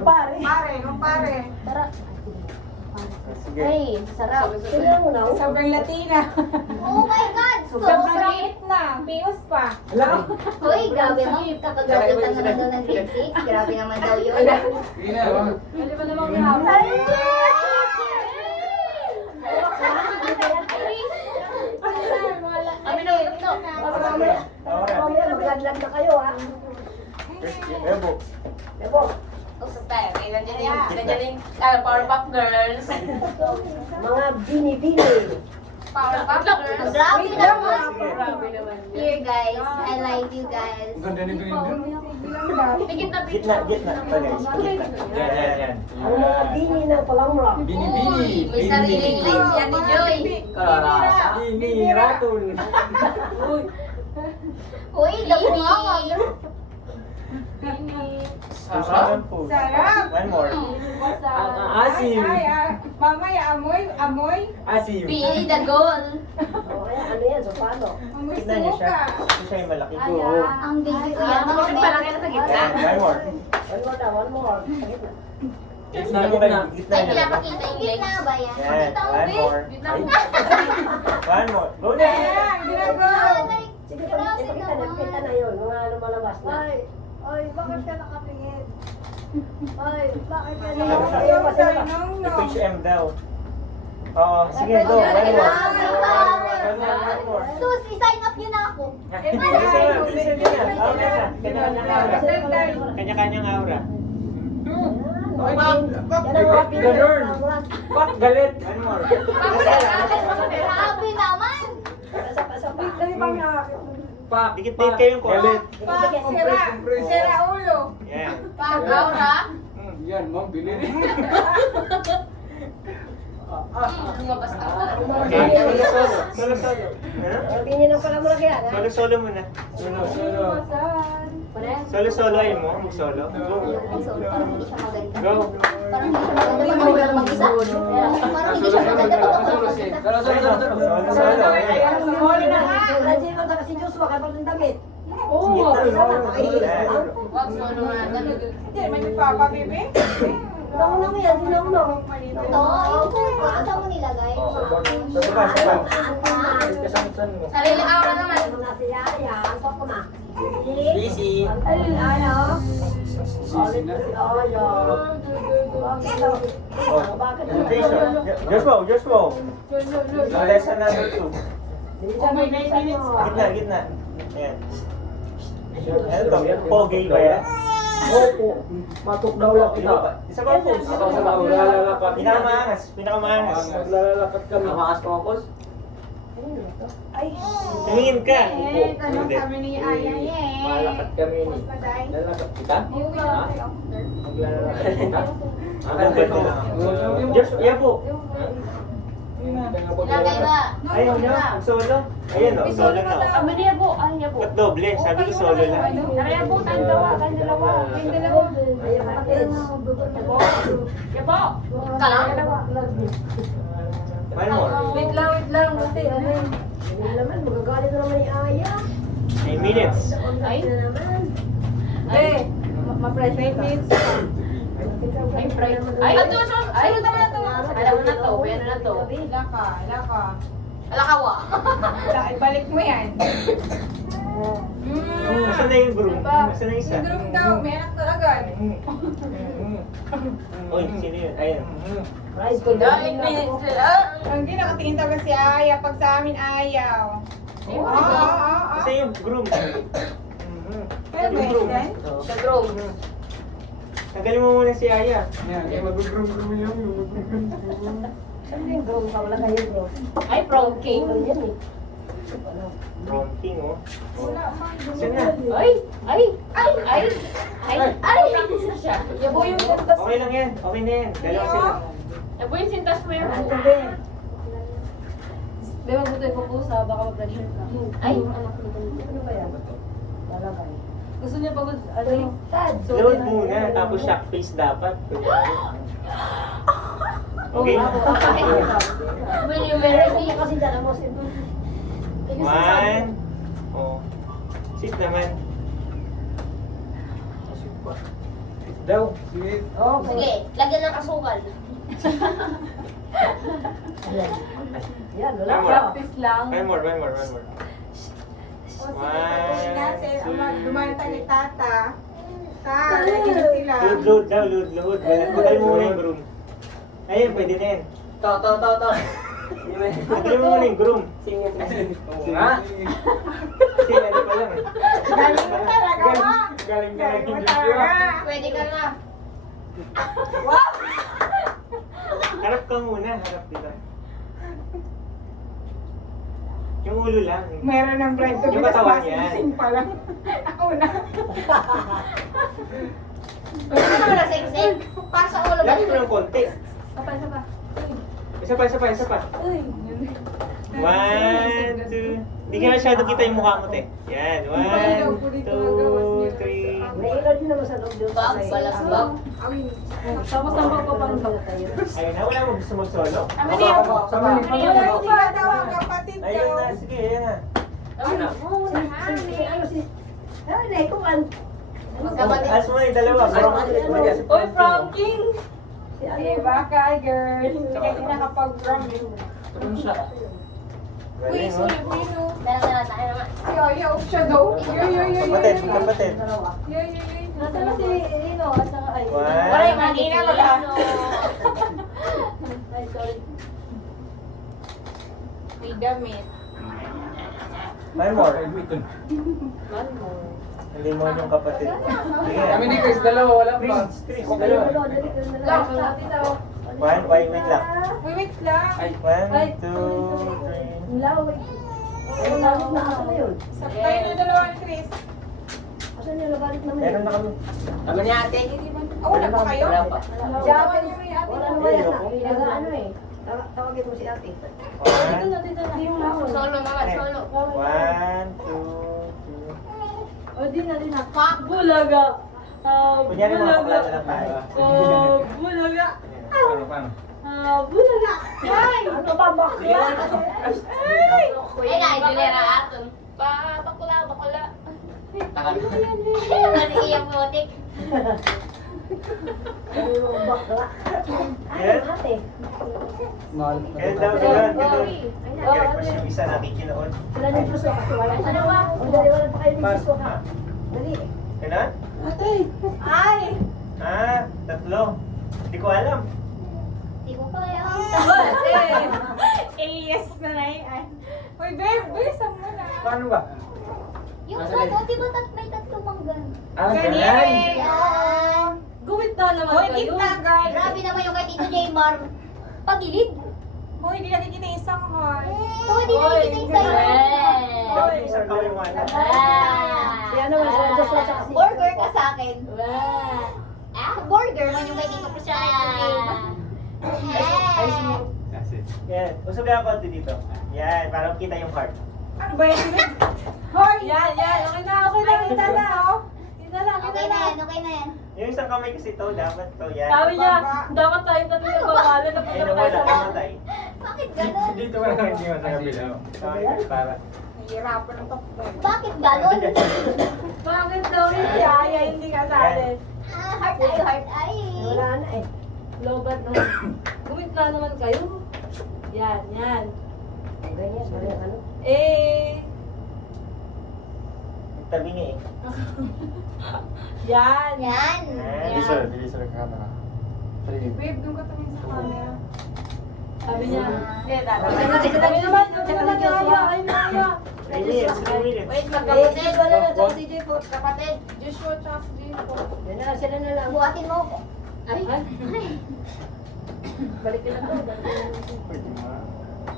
Pare. Pare. Oh, sige. Ay, sarap. Sinong-Nong. Sobrang Latina. Oh my God! So Sobrang sweet! liit na. Pius pa. Alam! Hoy, grabe mo. Kakagawitan na lang daw ng grade 6. Grabe naman daw yun. Hindi na. Ano ba namang hapon? Kami na ulit to. Mamaya, maglaglag na kayo ha. Ebo. Ebo. Nandiyan yung Powerpuff Girls. Mga bini-bini. Powerpuff Girls. Grabe naman. Grabe naman. Here guys, I like you guys. Ganda ni Belinda. Tigit na Gitna pa guys. Gitna. Yan. Ang mga bini ng palamra. Bini-bini. May sariling line si Ate Joy. Bini Raton. Uy, lawak. Susunod po. Sarap. One more. Ang asim. Mamaya, amoy. Asim. Be the goal. O kaya ano yan, so paano? Amoy Tignan niyo siya. suka. Ito siya yung malaki. Ang baby ko yan. Bakit palaki na sa gitna? One more. One more. Sa gitna. Gitna, Sino ba gitna. yung gitna Ay, niya? pinapakita yung legs. Gitna ba yan? Yan. Pakita mo, One babe. more. One more. Go na. Ayan, ginagawa. Sige, ipakita na yun, mga lumalabas na. Ay, bakit ka nakatingin? Ay, bakit ka Ito yung M daw. Oo, sige, go. One more. Sus, i-sign up niyo na ako. Bilisan niyo na. Aura na. Kanya-kanyang aura. Ganun. Bak, galit. One more. Grabe naman. Pak, Dikit-dikit kayong galit. Sira ulo. Yan. Pag-aura. Yan, ma'am, bili rin. Lumabas ka. Okay, solo. Bini ng palamra kaya, ha? Solo muna. Solo ayun mo. Solo. Parang hindi siya maganda. Go. Parang hindi siya maganda pag wala mag-isa. Parang hindi siya maganda pag wala mag-isa. Solo. Sumuli na nga. Wala siya yung si Joshua, kapag ng damit. Oo. Wag solo nga. Hindi, may nagpapa, baby. Nong-nong yan, si Nong-Nong. Ito, yung kung saan mo nilagay. Isa pa. kasamsan mo. Sariling aura naman. Busy. Alin ayaw? Joshua. Lesson number 2. Gitna. Ayan. Ano to? Pogi ba yan? Opo. Matok daw lang kita. Isa pa po. Ako sa mga lalalapat. Pinakamaangas. Maglalalapat kami. Tumingin ka. Ano sabi ni Aya? Malalakat kami ni. Lalakat kita? Ha? Maglalalakat kita? Joshua, yan po. Ilang kayo ba? Ayaw niya. Solo. Ayan o, solo na. Kami niya po. Ay, niya po. Ba't doble? Sabi ko solo lang. Kaya po, tayong dalawa. Tayong dalawa. Niya po. Kalang? One more. Wait lang. Kasi ano yun? Hindi naman, magagalit na naman yung Aya. 9 minutes. Ay. Eh, ma-press 8 minutes. Ay, bright. Ay, ito. Sunod naman na to. Alam mo na to. Ayan na to. Laka. Alakawa. Ibalik mo yan. Nasaan na yung groom? Nasaan na yung isa? Group daw, may anak na agad. Uy, sino yun? Ayan. Dahil minutes sila. Ang nakatingin talaga si Aya, pag sa amin ayaw. Isa yung groom. Pero Yung groom. The groom. Tanggalin mo muna si Aya. Yan, mag-grum-grum yung Ay, prom king. Prom king, oh. Saan na? Ay, practice na siya. Yabo yung gantas. Okay lang yan. Okay na yan. Dalawa sila. Yan po yung sintas mo yun. Beba mo ito ipupusa, baka ma-pressure ka. Ay, Ano ba yan? Lalagay. Gusto niya pagod, ano yung... Load muna, tapos shock face dapat. Okay? when you marry me. Kasi dala mo si... One. Oh. Sit naman. daw. Sige. Sige, lagyan ng asukal. Yan, One wala more. ka. Practice lang. One more. Dumanta ni Tata. Lagyan sila. Load daw, load. Tanggalin mo muna yung groom. Ayun, pwede na yan. Tanggalin mo muna yung groom. Oo nga. Kasi ano pa lang eh. Galing mo talaga, ma. Galing na Galing mo naging talaga. Pwede ka na. Harap ka muna, harap dito. Yung ulo lang. Meron ng bride to be Yung katawan mas yan. masing pa lang. Ako na. Ano naman na sing-sing? Para sa ulo ba? Lapit mo ng konti. Isa pa. One, two. Hindi ka masyado kita yung mukha mo, te. Yan. One, two, three. May ilaw din naman sa loob doon. Bag, balasbag. Tapos ang pagpapanggap tayo. Ayun na, wala mo gusto mag-solo? Kami niya. Ayun, sila daw ang kapatid Ayun daw. na, sige, ayun na. Magkapatid. Alas mo na yung dalawa. Oy, pranking! Diba ka, girl? Hindi kasi nakapag-prom. Uy, Galing, oh. sulit mo yun, oh. Dala tayo naman. Yo, siya daw. Kapatid. Nasaan na si Rino at saka ay... Wala yung One. kanina wala. Ay, sorry. May damit. One more. One more. Hindi mo yung kapatid. Sige. Kami ni Chris, dalawa, wala pa. Chris, dalawa. Lang, natin daw. One, wait lang. Wait lang. One, two, three. Sakay na dalawa ni Chris. Meron na kami. Ano niya ate? Oh, wala pa kayo? Wala pa. Jawa niyo may ate. Ayoko. Dito One, na, dito na. Yung lawan. Solo naman, solo. one, two, three. O, di na. Bulaga. Kunyari mga kaklase lang tayo. Bulaga. Paano? Bulaga. Ano ba bakla? Kuya na, idulera aton. Bakla. Ano iyang motik? Yan? Mahal. Kaya daw, ganun. Sorry. Correct mo Tapos yung isa nakikinood. Sila na yung puso kasi wala. Ano ba? O, dali, wala pa kayo may puso ha. Ha? Dali. Kailan? Ay! Tatlo. Hindi ko alam. Hindi ko kaya. Alias na na yan. Uy, babe, bilisan mo na. Paano ba? Yung gano'n, di ba may tatlong manggan? Ganyan. Yan. Gumit na naman Uy, kayo. kita, guys. Grabe naman yung kay Tito Jaymar. Pagilid. Uy, hindi nakikita yung isang heart. Ito, hindi nakikita yung sa'yo. Dapat yung isang kamay mo alam. Si ano man, si Joshua tsaka si... Burger ka sa akin. Burger man yung kay Tito Jaymar. Yan. Usap lang konti dito. Yan. Para kita yung heart. Ano ba yan? Hoy! Yan. Okay na. Kita na, oh. Kita na. Okay na yan, okay na yan. Yung isang kamay kasi to, dapat to. Yan. Sabi niya, dapat tayo tatlo yung bawala na Ay, punta tayo nawala. sa Namatay. Bakit gano'n? Dito wala kang hindi sa kabila. Para. Nahihirapan ang top. Bakit gano'n? Bakit daw Si Aya, hindi ka sa atin. Heart eye, heart eye. Wala na eh. Lobat na. Gumit na naman kayo. Yan. Ganyan, ganyan, ano? Tabi niya eh. Yan. Yan. Dili sir ka na. Three. Babe, doon ka tumingin sa camera. Sabi niya. Hindi, dapat. Sabi naman, Aya. Ay, Aya. 3 minutes, 3 minutes. Wait, Eh, magkapatid. si wala na, tsaka si Jay po. Kapatid, Joshua tsaka si Jimbo. Yan na, sila na lang. Buhatin mo ako. Ay. Balik nila to.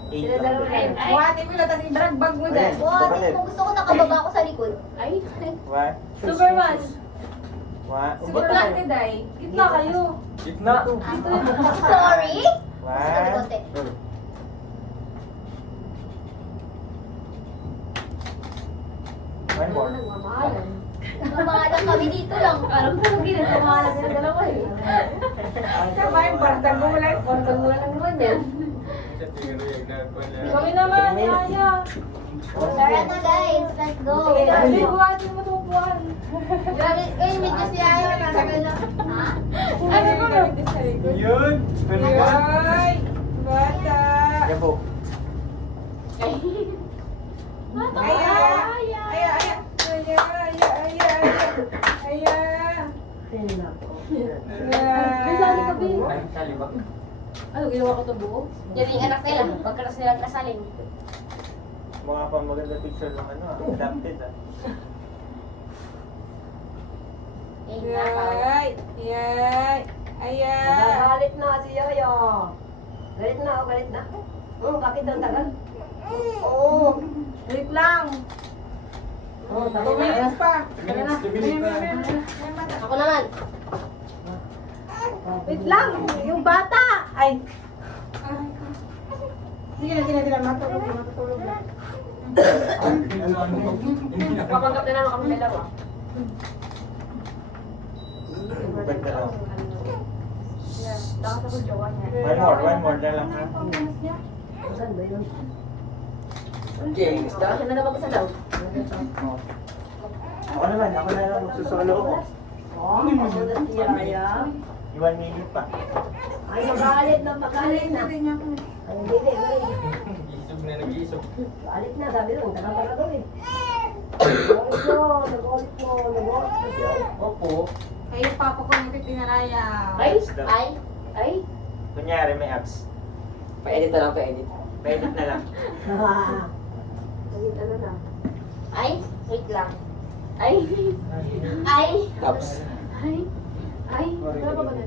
Sila 8 dalawa lang. na. Buhatin mo lang, tapos i-drag bag mo dyan. Buhatin mo. Gusto ko nakababa ako sa likod. Ay. One. Superman. One. Gitna ni Day. Gitna kayo. Gitna. Sorry? Gusto ko One. konti. One more. Nagmamahalan. Namahalan kami dito lang. Alam ko kung ginagawa sila dalawa eh. Tama yung bardag mo lang. Portal mo lang naman yan. Kami naman, Aya. Tara na guys, let's go. Sabi, buhatin mo itong buwan. Grabe, medyo si Aya nasa gala. Ha? Ano ba? Sa likod. Yun. Ay! Bata! Yan po. Aya! Aya! Aya! Aya! Aya! Aya! Aya! Sino na po? Bisa ni Kabi. Ay, kalibak. Ano, ginawa ko itong buo? Yan yung anak nila. Pagkaras nila kasaling. Mga pang maganda picture ng ano, adapted ah. Yay! Yay! Aya! Galit na si Yoyo. Galit na, galit na. Bakit daw tagal? Oo! Wait lang! Oh, 2 minutes pa! 2 minutes na. Ako naman! Wait lang! Yung bata! Ay! Sige na, matulog na. Kapanggap na naman kami dalawa. Ganda lang. Lakas ako jowa niya. One more na lang ha. Saan ba yun? Okay, gusto. Siya na naman ko sa daw. Ako naman, ako na lang magsusolo ako. Oh, masunod si Yaya. 1 minute pa. Ay, magalit na. Ay, hindi, galit. Isog na nag-iisog. Galit na, sabi doon. Tagal daw eh. Nagalit mo siya. Opo. Kayo papa ko ng pinaraya. Ay. Kunyari may abs. Pa-edit na lang, pa-edit. Pa-edit na lang. Galit ano na. Ay, wait lang. Ay. Tapos. Ay. Wala pa ba na?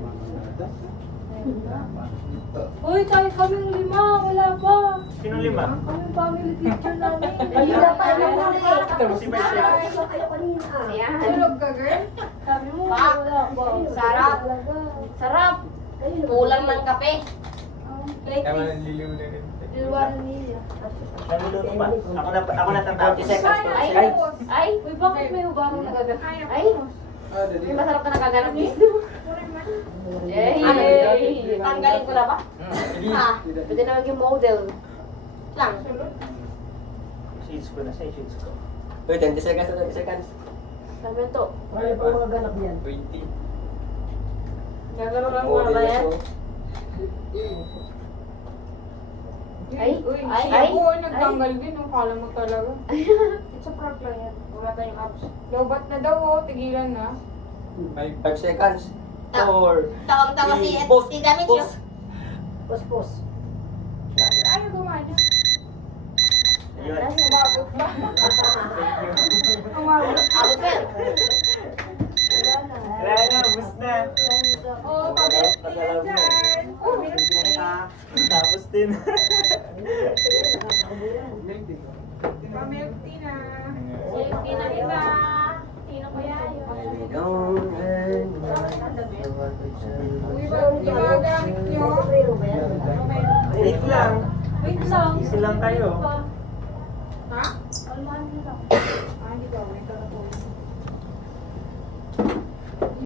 Uy, tayo kaming 5. Wala pa. Sino 5? Kaming family picture namin. Kanina pa, yung huli. Si Marcel. Kayo kanina. Tulog ka, girl? Sabi mo, Pak. wala pa. Sarap. Sarap. Kulang ng kape. Tama ng liliw na rin. Iwanan niya. Naluluto pa. Ako na tatapos. 30 seconds to. Ay. Uy, bakit may hubarang nagagat? Ay, may masarap na nakaganap dito. Yay! Tanggalin ko na ba? Pwede na maging model. Lang. Shades ko na sa shades ko. Wait, 20 seconds na 20 seconds. Sabi to. Wala pa mga ganap yan. 20. Gagano lang muna ba yan? Ay, uy, ay, siya ay. po, nagtanggal din. Ang kala mo talaga. It's a prank lang yan. Wala tayong apps. Lobat na daw, oh. Tigilan na. 5 seconds. 4. Tawang-tawa si Post. si Gamit siya. Post. Ay, gumana. Ayun. Umabot ba? Umabot. Ako pa. Wala na, ubus na. Oh, pabelti na dyan. Pabelti. Tapos din. Pabelti na. Safety na iba. Sino kaya yun? Uy, yung mga gamit nyo. Wait lang. Wait lang. Easy lang kayo. Ha? Almahan lang. Ah, hindi ba? Wait lang ako.